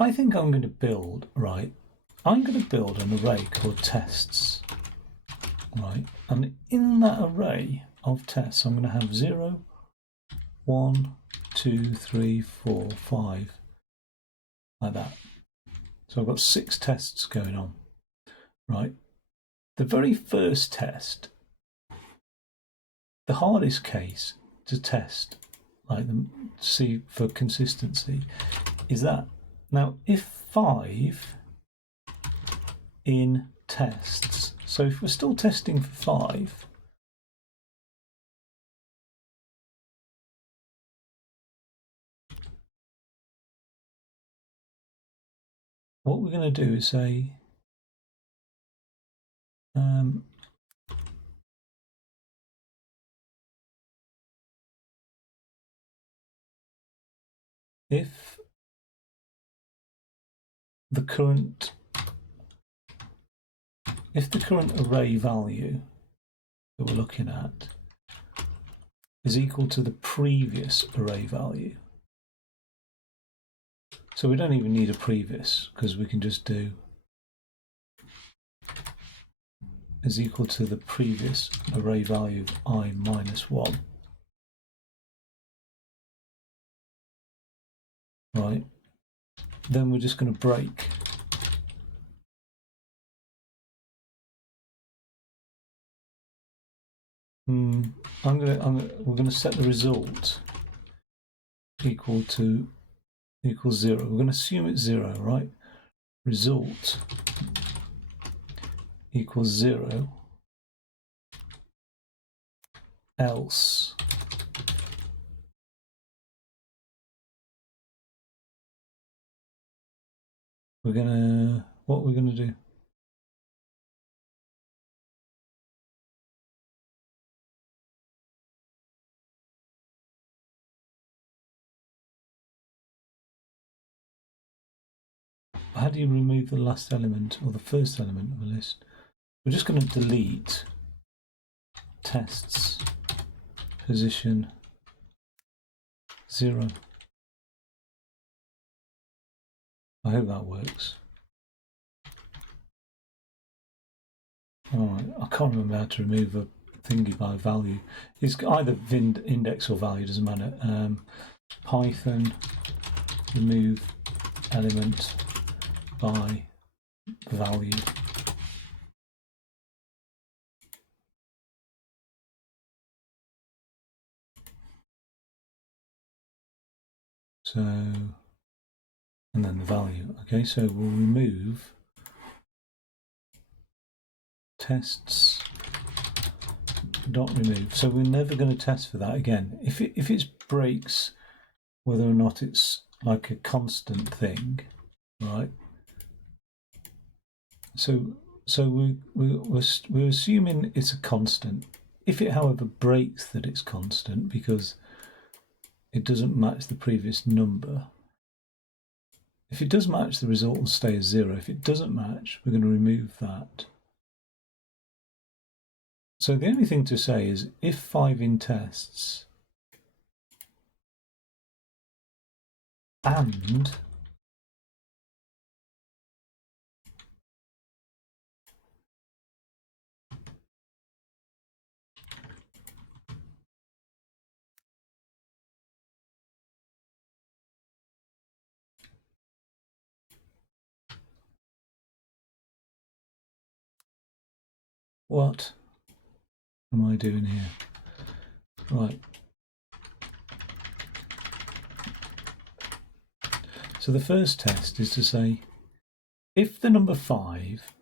I think I'm going to build, right, I'm going to build an array called tests, right, and in that array of tests I'm going to have 0, 1, 2, 3, 4, 5, like that. So I've got 6 tests going on, right. The very first test, the hardest case to test, like to see for consistency, is that. Now, if 5 in tests, so if we're still testing for 5, what we're going to do is say if the current array value that we're looking at is equal to the previous array value. So we don't even need a previous, because we can just do is equal to the previous array value of I minus 1. Right. Then we're just going to break. We're going to set the result equals 0. We're going to assume it's 0, right? Result equals 0, else what we're gonna do? How do you remove the last element or the first element of a list? We're just going to delete tests position 0. I hope that works. Alright, I can't remember how to remove a thingy by value. It's either index or value, doesn't matter. Python remove element by value. So, and then the value. Okay, so we'll remove tests dot remove. So we're never going to test for that again. If it breaks, whether or not it's like a constant thing, right? So we're assuming it's a constant. If it, however, breaks that it's constant because it doesn't match the previous number, if it does match, the result will stay as 0. If it doesn't match, we're going to remove that. So the only thing to say is if 5 in tests and what am I doing here? Right. So the first test is to say, if the number 5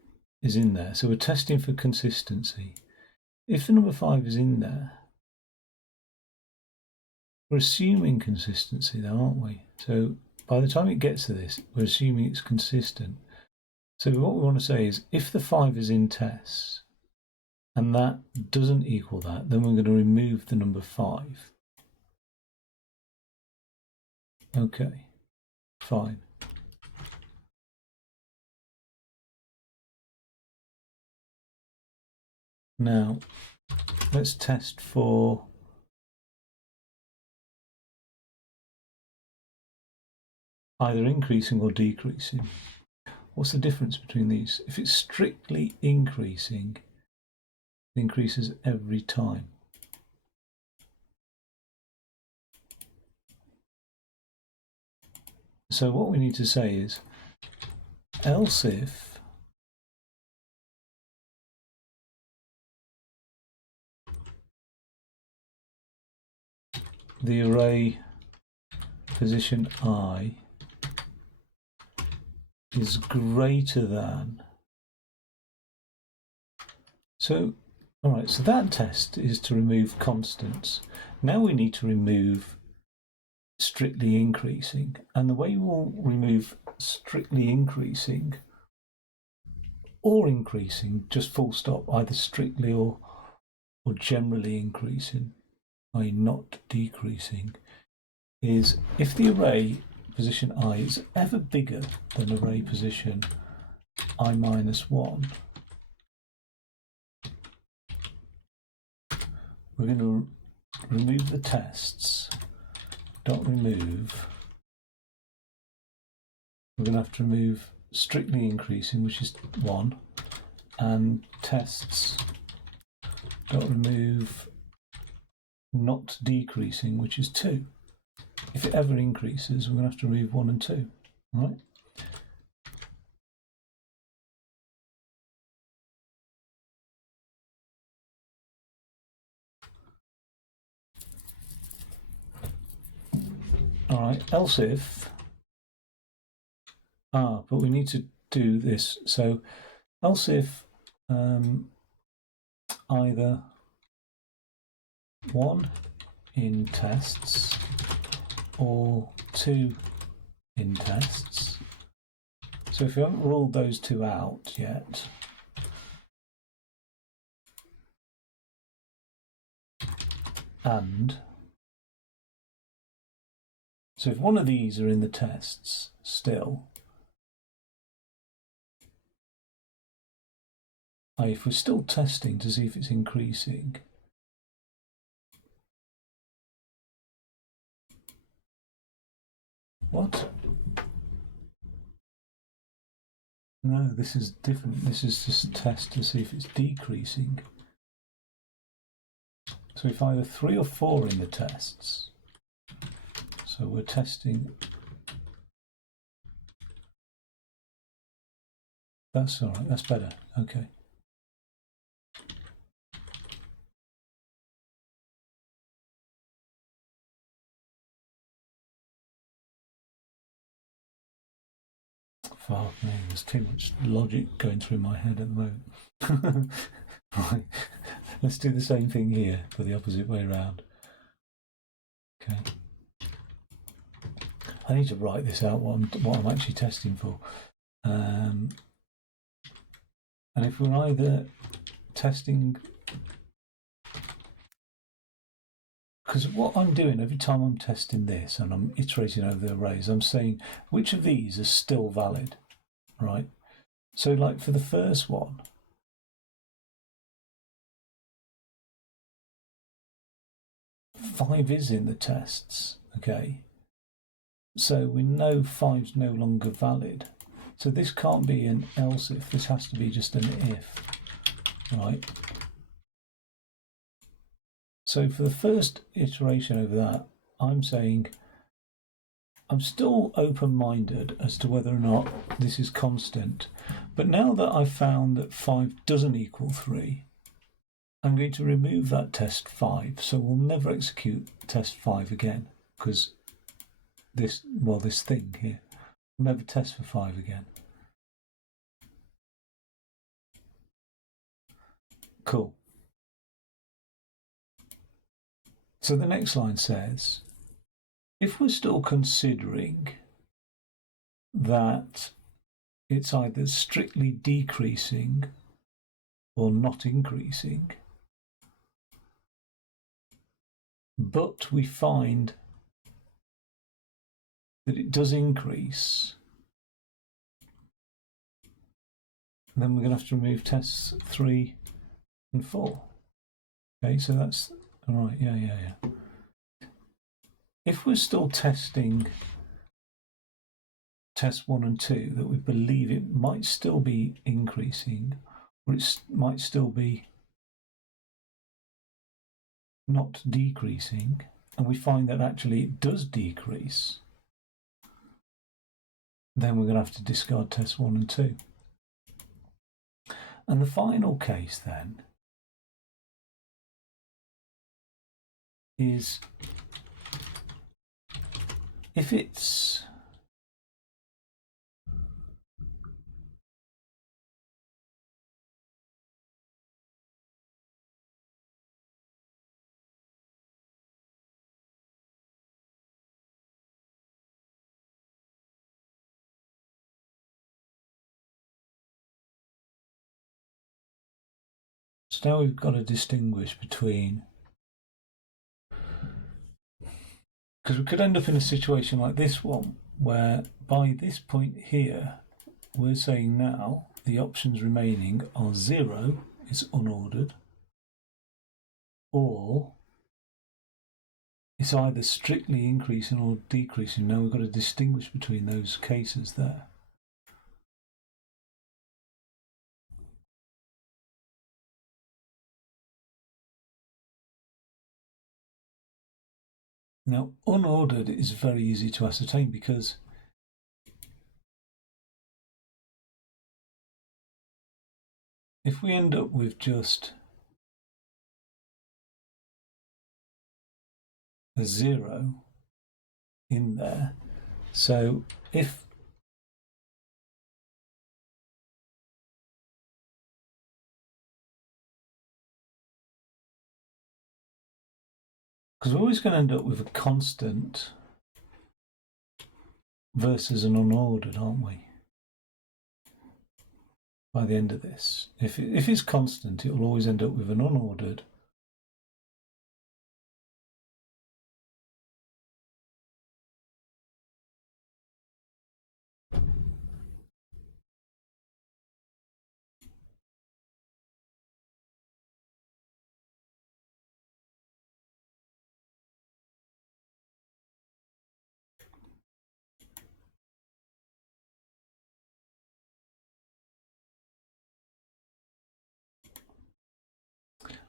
is in there, so we're testing for consistency. If the number 5 is in there, we're assuming consistency though, aren't we? So by the time it gets to this, we're assuming it's consistent. So what we want to say is, if the 5 is in tests, and that doesn't equal that, then we're going to remove the number 5. Okay, fine. Now, let's test for either increasing or decreasing. What's the difference between these? If it's strictly increasing, it increases every time. So what we need to say is, else if the array position I is greater than. So, all right, so that test is to remove constants. Now we need to remove strictly increasing. And the way we'll remove strictly increasing or increasing, just full stop, either strictly or generally increasing, i.e. not decreasing, is if the array position I is ever bigger than array position I minus 1, we're going to remove the tests dot remove. We're going to have to remove strictly increasing, which is 1, and tests dot remove not decreasing, which is 2. If it ever increases, we're going to have to remove 1 and 2. All right? All right, else if, but we need to do this. So else if either 1 in tests or 2 in tests. So if you haven't ruled those two out yet, and so if one of these are in the tests still, if we're still testing to see if it's increasing, what? No, this is different. This is just a test to see if it's decreasing. So if either 3 or 4 in the tests, so we're testing. That's all right, that's better, okay. Fuck me, there's too much logic going through my head at the moment. Right, let's do the same thing here, but the opposite way around. Okay. I need to write this out, what I'm actually testing for. And if we're either testing, because what I'm doing every time I'm testing this and I'm iterating over the arrays, I'm saying which of these is still valid, right? So like for the first one, five is in the tests, okay? So we know 5's no longer valid. So this can't be an else if, this has to be just an if, right? So for the first iteration over that, I'm saying I'm still open-minded as to whether or not this is constant. But now that I've found that 5 doesn't equal 3, I'm going to remove that test 5. So we'll never execute test 5 again, because this thing here will never test for 5 again. Cool. So the next line says, if we're still considering that it's either strictly decreasing or not increasing, but we find that it does increase, then we're going to have to remove tests 3 and 4. Okay, so that's all right. Yeah. If we're still testing test 1 and 2, that we believe it might still be increasing, or it might still be not decreasing, and we find that actually it does decrease, then we're going to have to discard test 1 and 2. And the final case then is if it's so now we've got to distinguish between, because we could end up in a situation like this one where by this point here we're saying now the options remaining are 0 is unordered, or it's either strictly increasing or decreasing. Now we've got to distinguish between those cases there. Now, unordered is very easy to ascertain because if we end up with just a 0 in there, so if Because we're always going to end up with a constant versus an unordered, aren't we? By the end of this, if it's constant, it will always end up with an unordered.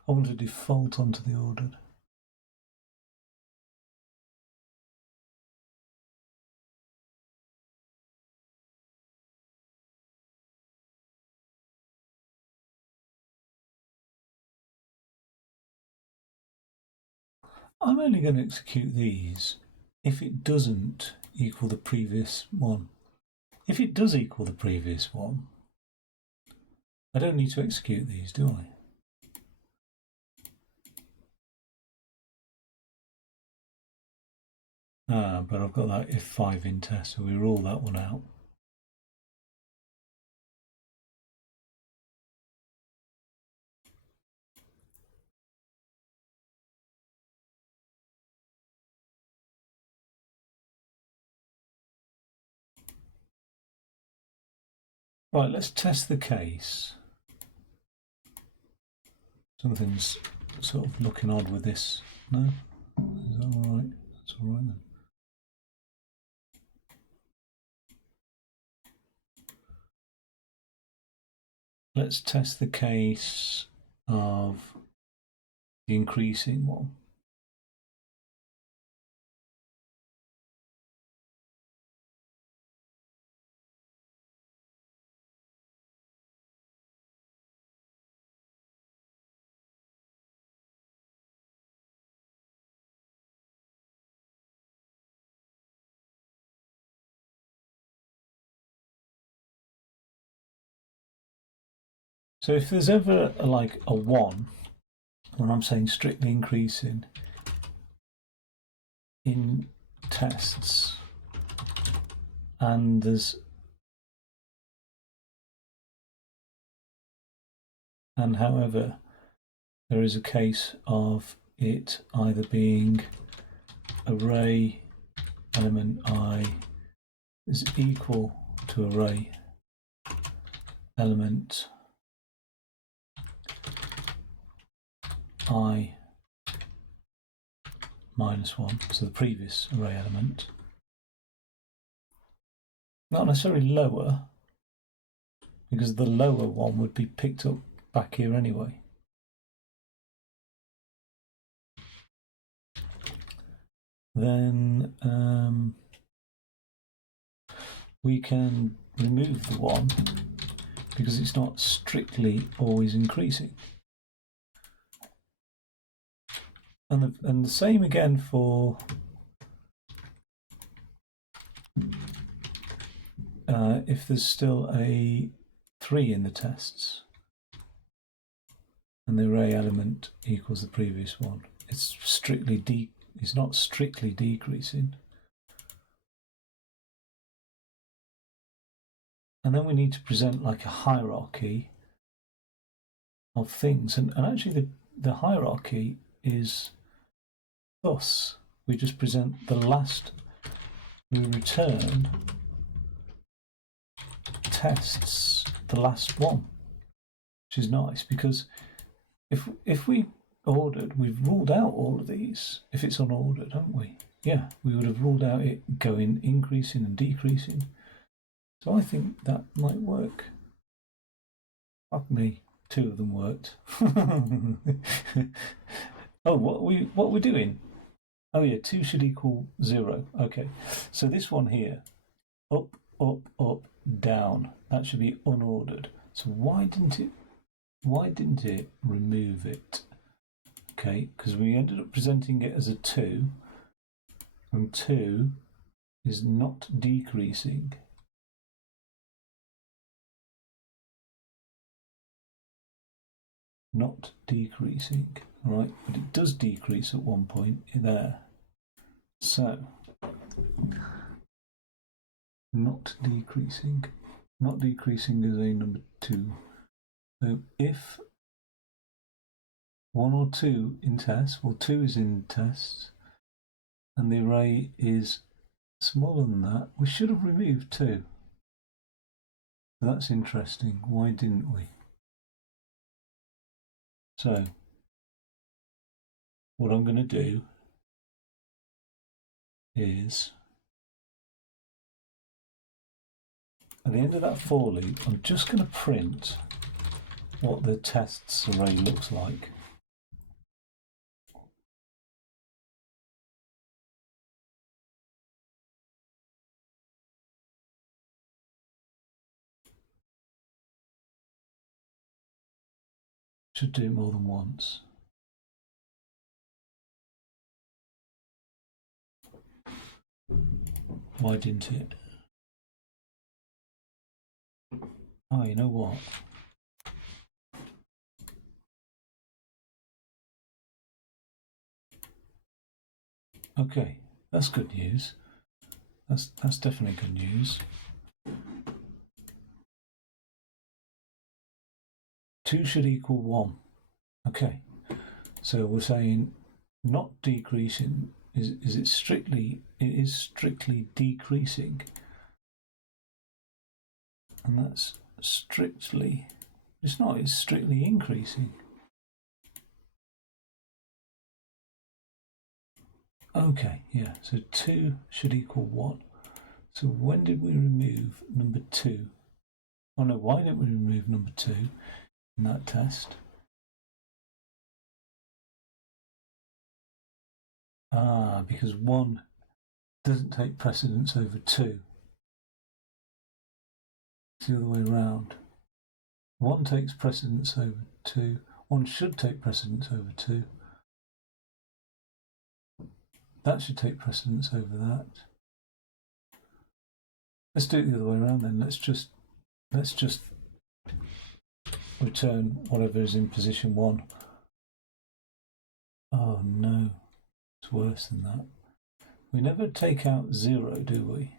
I want to default onto the ordered. I'm only going to execute these if it doesn't equal the previous one. If it does equal the previous one, I don't need to execute these, do I? But I've got that if 5 in test, so we rule that one out. Right, let's test the case. Something's sort of looking odd with this. No? Is that all right? That's all right then. Let's test the case of the increasing one. So if there's ever like a 1, when I'm saying strictly increasing in tests, and however there is a case of it either being array element I is equal to array element I minus 1, so the previous array element. Not necessarily lower, because the lower one would be picked up back here anyway. Then we can remove the 1 because it's not strictly always increasing. And the same again for if there's still a 3 in the tests and the array element equals the previous one, it's not strictly decreasing. And then we need to present like a hierarchy of things, and actually the hierarchy is thus. We just present the last, we return tests the last one, which is nice, because if we ordered, we've ruled out all of these. If it's unordered, haven't we? Yeah, we would have ruled out it going increasing and decreasing. So I think that might work. Fuck me, 2 of them worked. Oh, what we're doing? Oh yeah, 2 should equal 0. Okay, so this one here, up, up, up, down. That should be unordered. So why didn't it remove it? Okay, because we ended up presenting it as a 2, and 2 is not decreasing. not decreasing, right? But it does decrease at one point there. So, not decreasing. Not decreasing is a number 2. So if 1 or 2 in tests, well 2 is in tests, and the array is smaller than that, we should have removed 2. That's interesting. Why didn't we? So, what I'm going to do is, at the end of that for loop, I'm just going to print what the tests array looks like. Should do it more than once. Why didn't it? Oh, you know what? Okay, that's good news. That's definitely good news. 2 should equal 1. Okay, so we're saying not decreasing. Is it strictly? It is strictly decreasing, and that's strictly. It's not. It's strictly increasing. Okay, yeah. So 2 should equal 1. So when did we remove number 2? Oh no, why didn't we remove number 2 in that test? Ah, because 1 doesn't take precedence over 2. It's the other way around. 1 takes precedence over 2. 1 should take precedence over 2. That should take precedence over that. Let's do it the other way around then. Let's just return whatever is in position 1. Oh no, it's worse than that. We never take out 0, do we?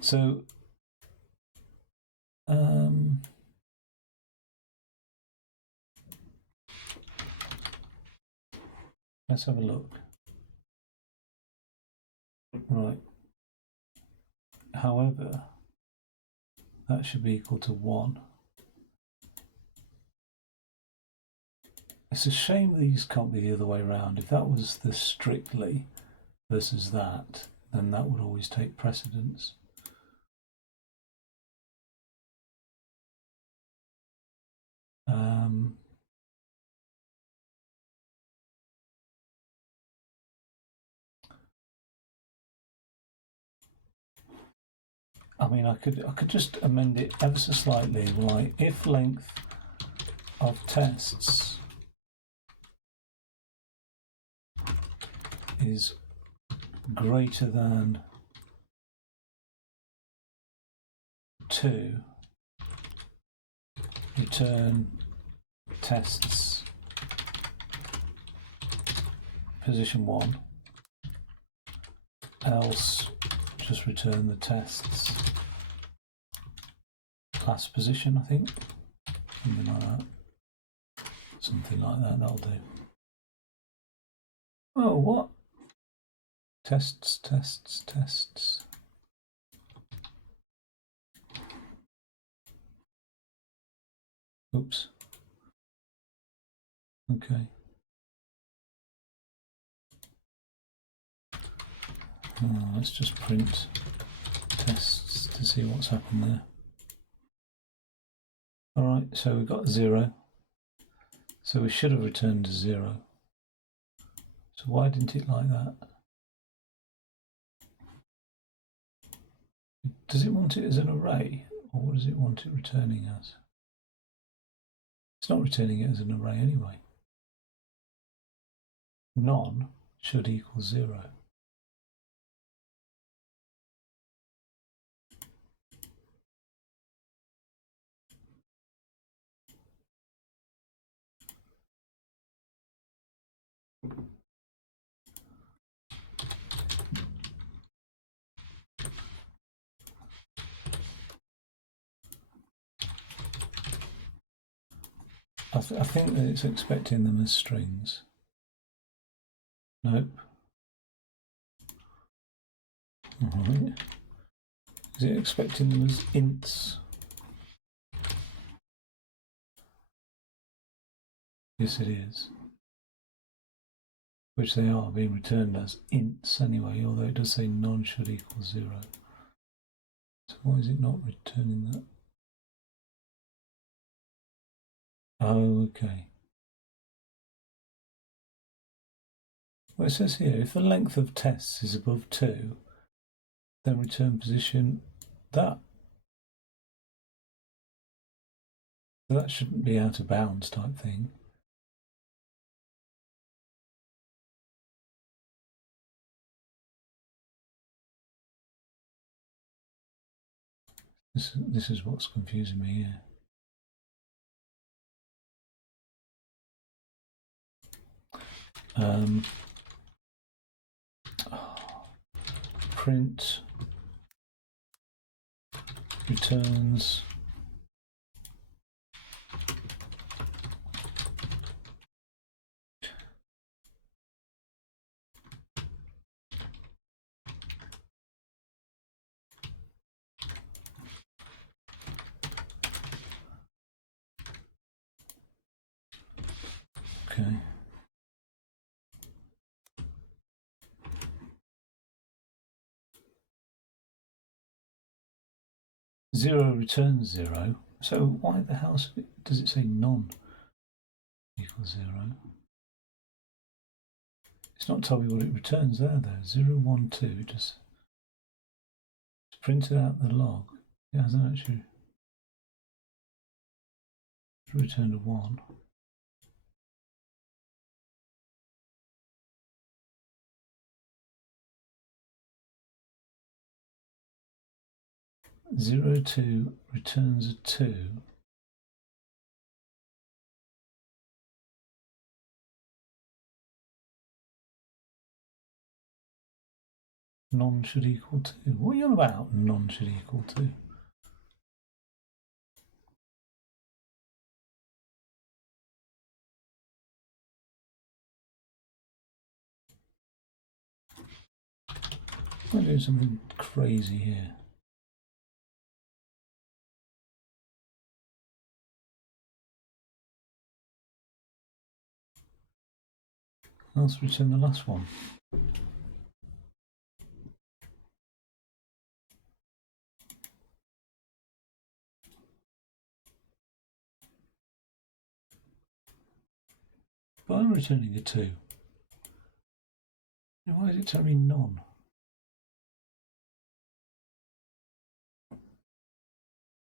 So let's have a look. Right. However, that should be equal to 1. It's a shame these can't be the other way around. If that was the strictly versus that, then that would always take precedence. I mean, I could just amend it ever so slightly, like if length of tests is greater than 2, return tests position 1, else just return the tests class position, I think. Something like that. Something like that, that'll do. Oh, what? Tests. Oops. Okay. Let's just print tests to see what's happened there. Alright, so we've got 0. So we should have returned 0. So why didn't it like that? Does it want it as an array, or what does it want it returning as? It's not returning it as an array anyway. None should equal 0. I think that it's expecting them as strings. Nope. Alright. Is it expecting them as ints? Yes, it is. Which they are being returned as ints anyway, although it does say none should equal 0. So why is it not returning that? Oh, okay. Well, it says here, if the length of tests is above 2, then return position that. So that shouldn't be out of bounds type thing. This is what's confusing me here. Print returns okay. Zero returns 0. So why the hell does it say none equals 0? It's not telling me what it returns there though. 0, 1, 2. Just printed out the log. It hasn't actually returned a 1. Zero 2 returns a 2. None should equal 2. What are you on about? None should equal 2. I'm doing something crazy here. Let's return the last one. But I'm returning a 2. Why is it telling me none?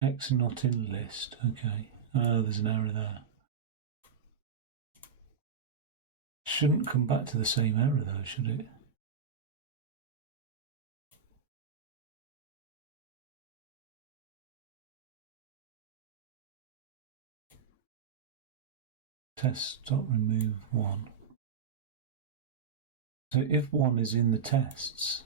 X not in list. Okay. Oh, there's an error there. Shouldn't come back to the same error though, should it? Test.remove 1. So if 1 is in the tests,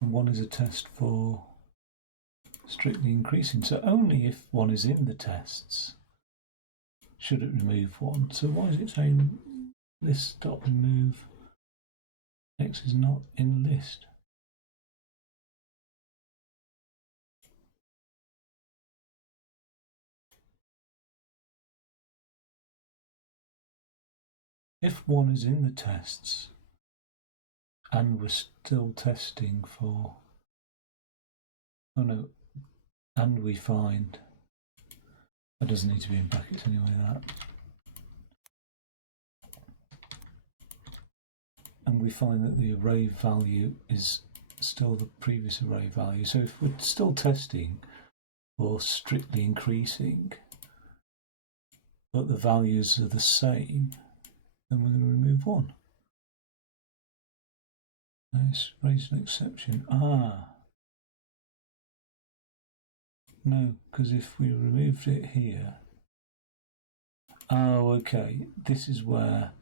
and 1 is a test for strictly increasing. So only if 1 is in the tests should it remove 1. So why is it saying list.remove X is not in list? If 1 is in the tests and we're still testing for, oh no, and we find, that doesn't need to be in brackets anyway, that. And we find that the array value is still the previous array value. So if we're still testing for strictly increasing, but the values are the same, then we're going to remove 1. Nice, raise an exception. No, because if we removed it here, oh, okay, this is where,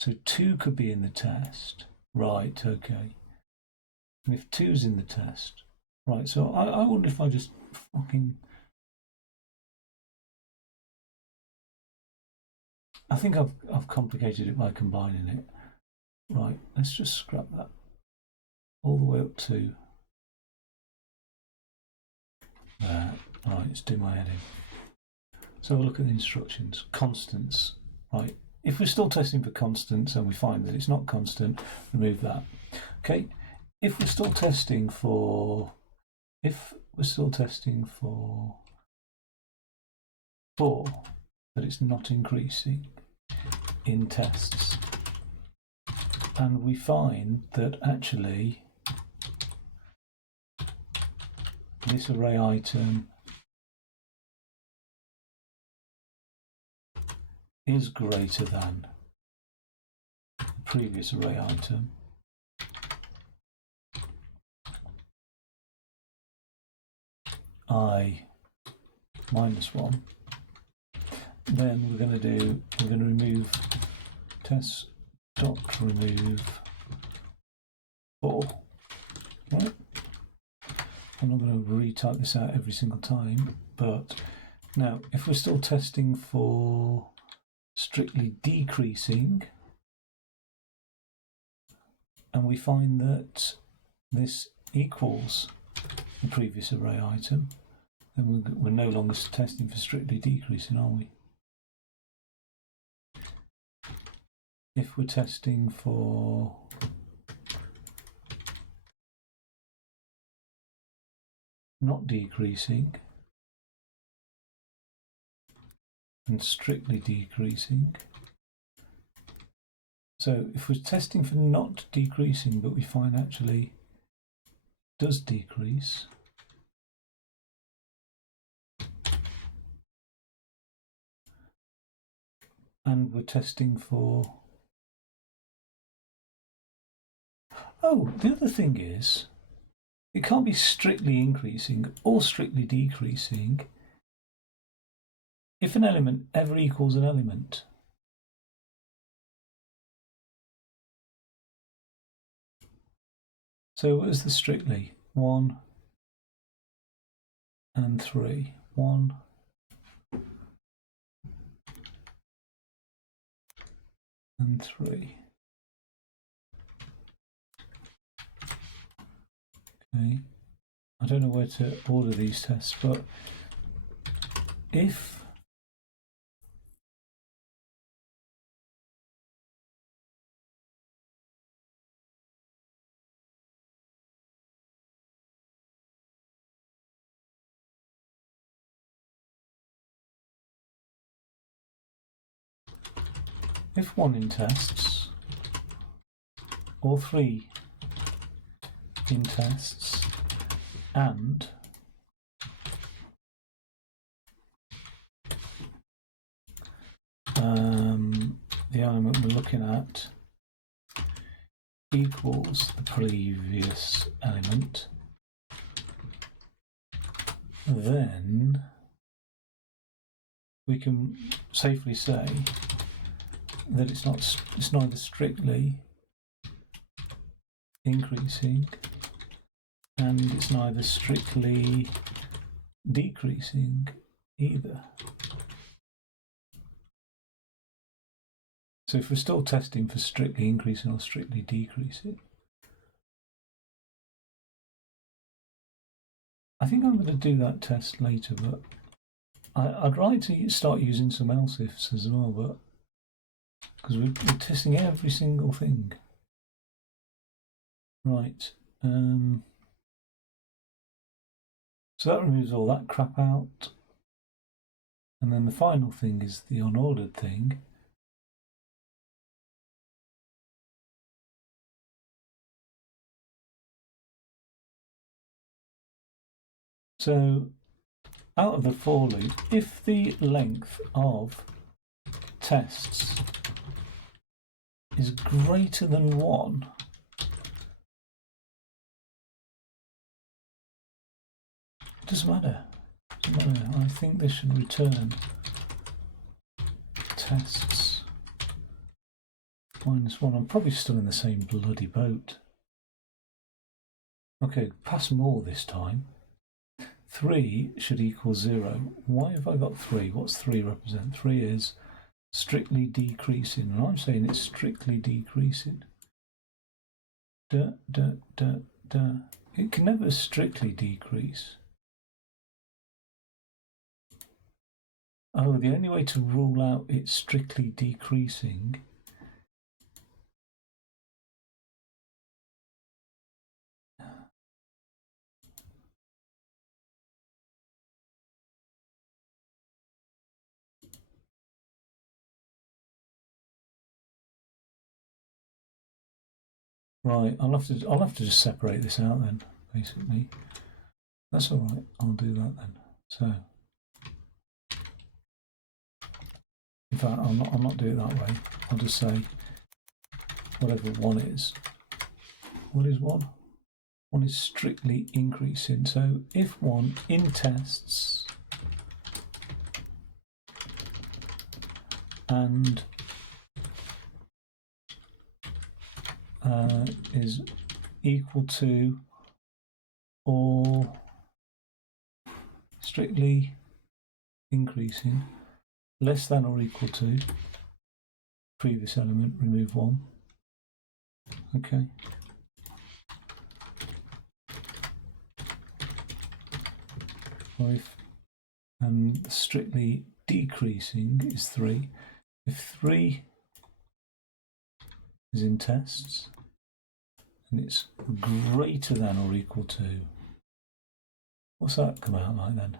so 2 could be in the test, right, okay. And if 2's in the test, right, so I wonder if I just fucking... I think I've complicated it by combining it. Right, let's just scrap that all the way up to there. Right, let's do my heading. So we'll look at the instructions. Constants. Right, if we're still testing for constants and we find that it's not constant, remove that. Okay, if we're still testing for 4, that it's not increasing in tests, and we find that actually this array item is greater than the previous array item, I minus 1, then we're going to remove test dot remove 4. Right? I'm not going to retype this out every single time, but now if we're still testing for strictly decreasing and we find that this equals the previous array item, then we're no longer testing for strictly decreasing, are we? If we're testing for not decreasing and strictly decreasing, so if we're testing for not decreasing but we find actually does decrease, and we're testing for... Oh, the other thing is, it can't be strictly increasing or strictly decreasing if an element ever equals an element. So what is the strictly? 1 and 3. 1 and 3. Okay, I don't know where to order these tests, but if if 1 in tests or 3 in tests and the element we're looking at equals the previous element, then we can safely say that it's neither strictly increasing and it's neither strictly decreasing either. So if we're still testing for strictly increasing or strictly decreasing, I think I'm going to do that test later, but I'd like to start using some else ifs as well, but because we're testing every single thing. Right. So that removes all that crap out. And then the final thing is the unordered thing. So out of the for loop, if the length of tests is greater than 1, it doesn't matter. I think this should return tests -1. I'm probably still in the same bloody boat. Okay, pass more this time. 3 should equal 0. Why have I got 3? What's 3 represent? 3 is strictly decreasing, and I'm saying it's strictly decreasing. It can never strictly decrease. Oh, the only way to rule out it's strictly decreasing right, I'll have to just separate this out then, basically. That's all right, I'll do that then. So in fact I'll not do it that way. I'll just say whatever 1 is. What is 1? 1 is strictly increasing. So if 1 in tests and is equal to or strictly increasing, less than or equal to previous element, remove 1. Okay. Or if strictly decreasing is 3. If 3 is in tests and it's greater than or equal to, what's that come out like then?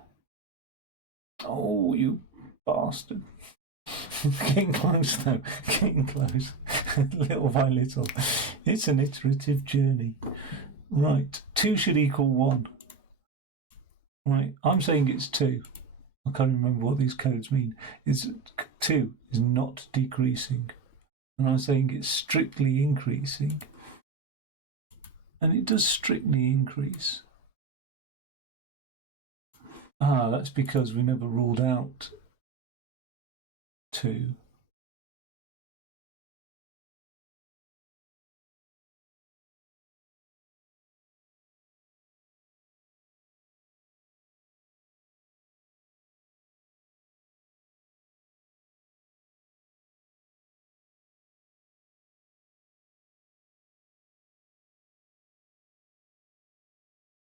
Oh, you bastard. Getting close though, getting close. Little by little. It's an iterative journey. Right, 2 should equal 1. Right, I'm saying it's 2. I can't remember what these codes mean. 2 is not decreasing. And I'm saying it's strictly increasing. And it does strictly increase. Ah, that's because we never ruled out 2.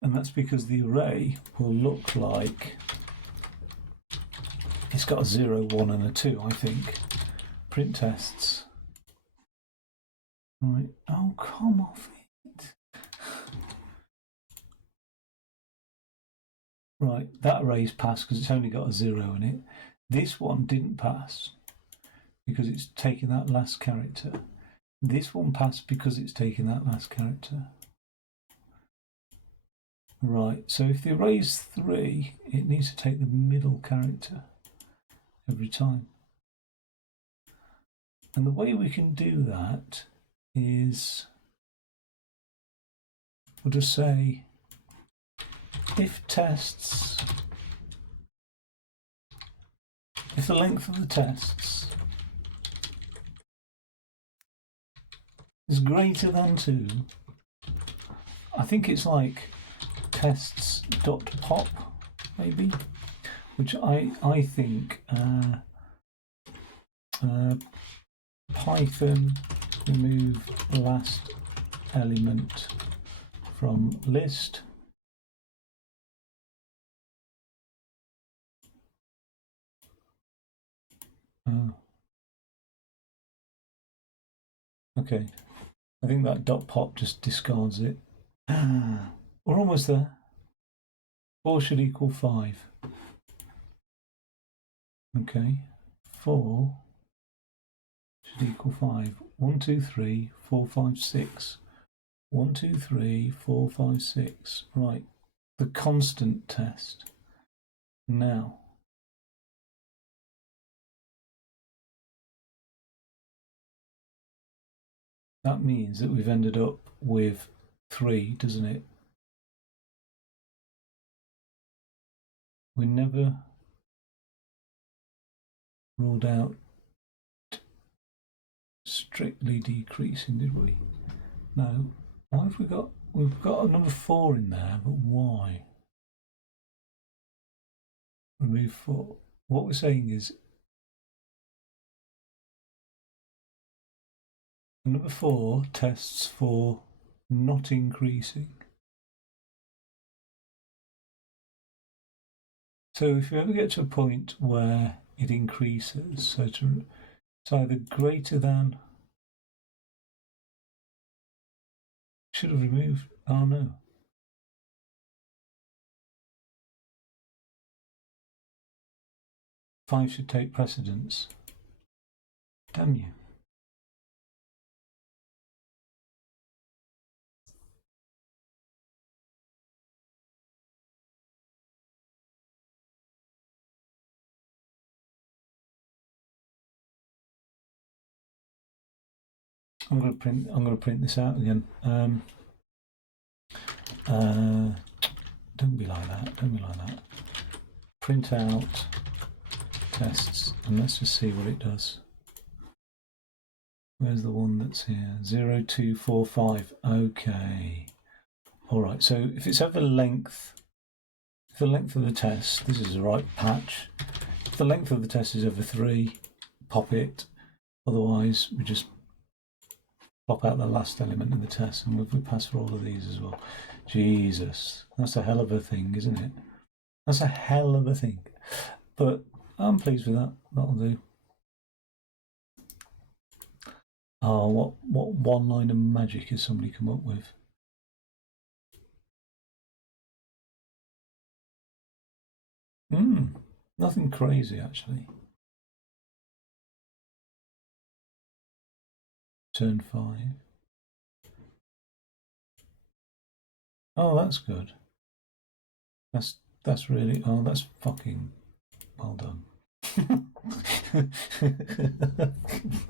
And that's because the array will look like it's got a 0, 1 and a 2, I think. Print tests. Right. Oh, come off it. Right, that array's passed because it's only got a 0 in it. This one didn't pass because it's taken that last character. This one passed because it's taken that last character. Right, so if the array is 3, it needs to take the middle character every time. And the way we can do that is we'll just say if tests, if the length of the tests is greater than 2, I think it's like tests.pop maybe, which I think Python remove last element from list. Okay, I think that dot pop just discards it. We're almost there. 4 should equal 5. Okay, 4 should equal 5. 1, 2, 3, 4, 5, 6. 1, 2, 3, 4, 5, 6. Right, the constant test. Now, that means that we've ended up with 3, doesn't it? We never ruled out strictly decreasing, did we? No. Why have we got we've got a number 4 in there, but why? Remove 4. What we're saying is number 4 tests for not increasing. So if you ever get to a point where it increases, so it's either greater than, should have removed, oh no. Five should take precedence. Damn you. I'm going to print this out again. Don't be like that. Don't be like that. Print out tests, and let's just see what it does. Where's the one that's here? 0245. Okay. All right. So if it's over length, if the length of the test, this is the right patch. If the length of the test is over 3, pop it. Otherwise, we just pop out the last element of the test, and we pass for all of these as well. Jesus, that's a hell of a thing, isn't it? That's a hell of a thing. But I'm pleased with that. That'll do. Oh, what one line of magic has somebody come up with? Nothing crazy actually. Turn 5. Oh, that's good. That's really, oh, that's fucking well done.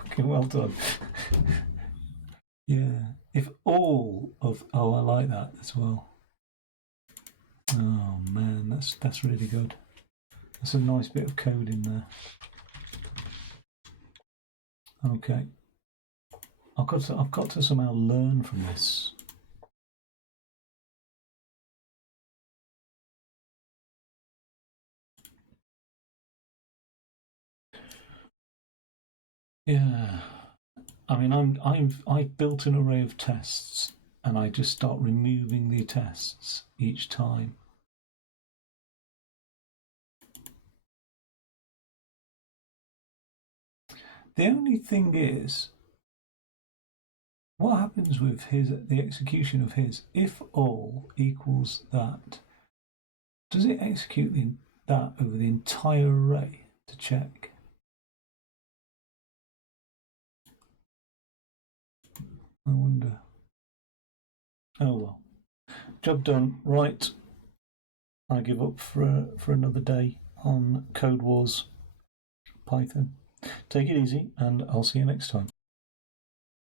Fucking well done. Yeah. If all of, oh, I like that as well. Oh man, that's really good. That's a nice bit of code in there. Okay. I've got to somehow learn from this. Yeah. I mean, I've built an array of tests, and I just start removing the tests each time. The only thing is, what happens with the execution of his? If all equals that, does it execute that over the entire array to check? I wonder. Oh well. Job done. Right. I give up for another day on Codewars Python. Take it easy, and I'll see you next time.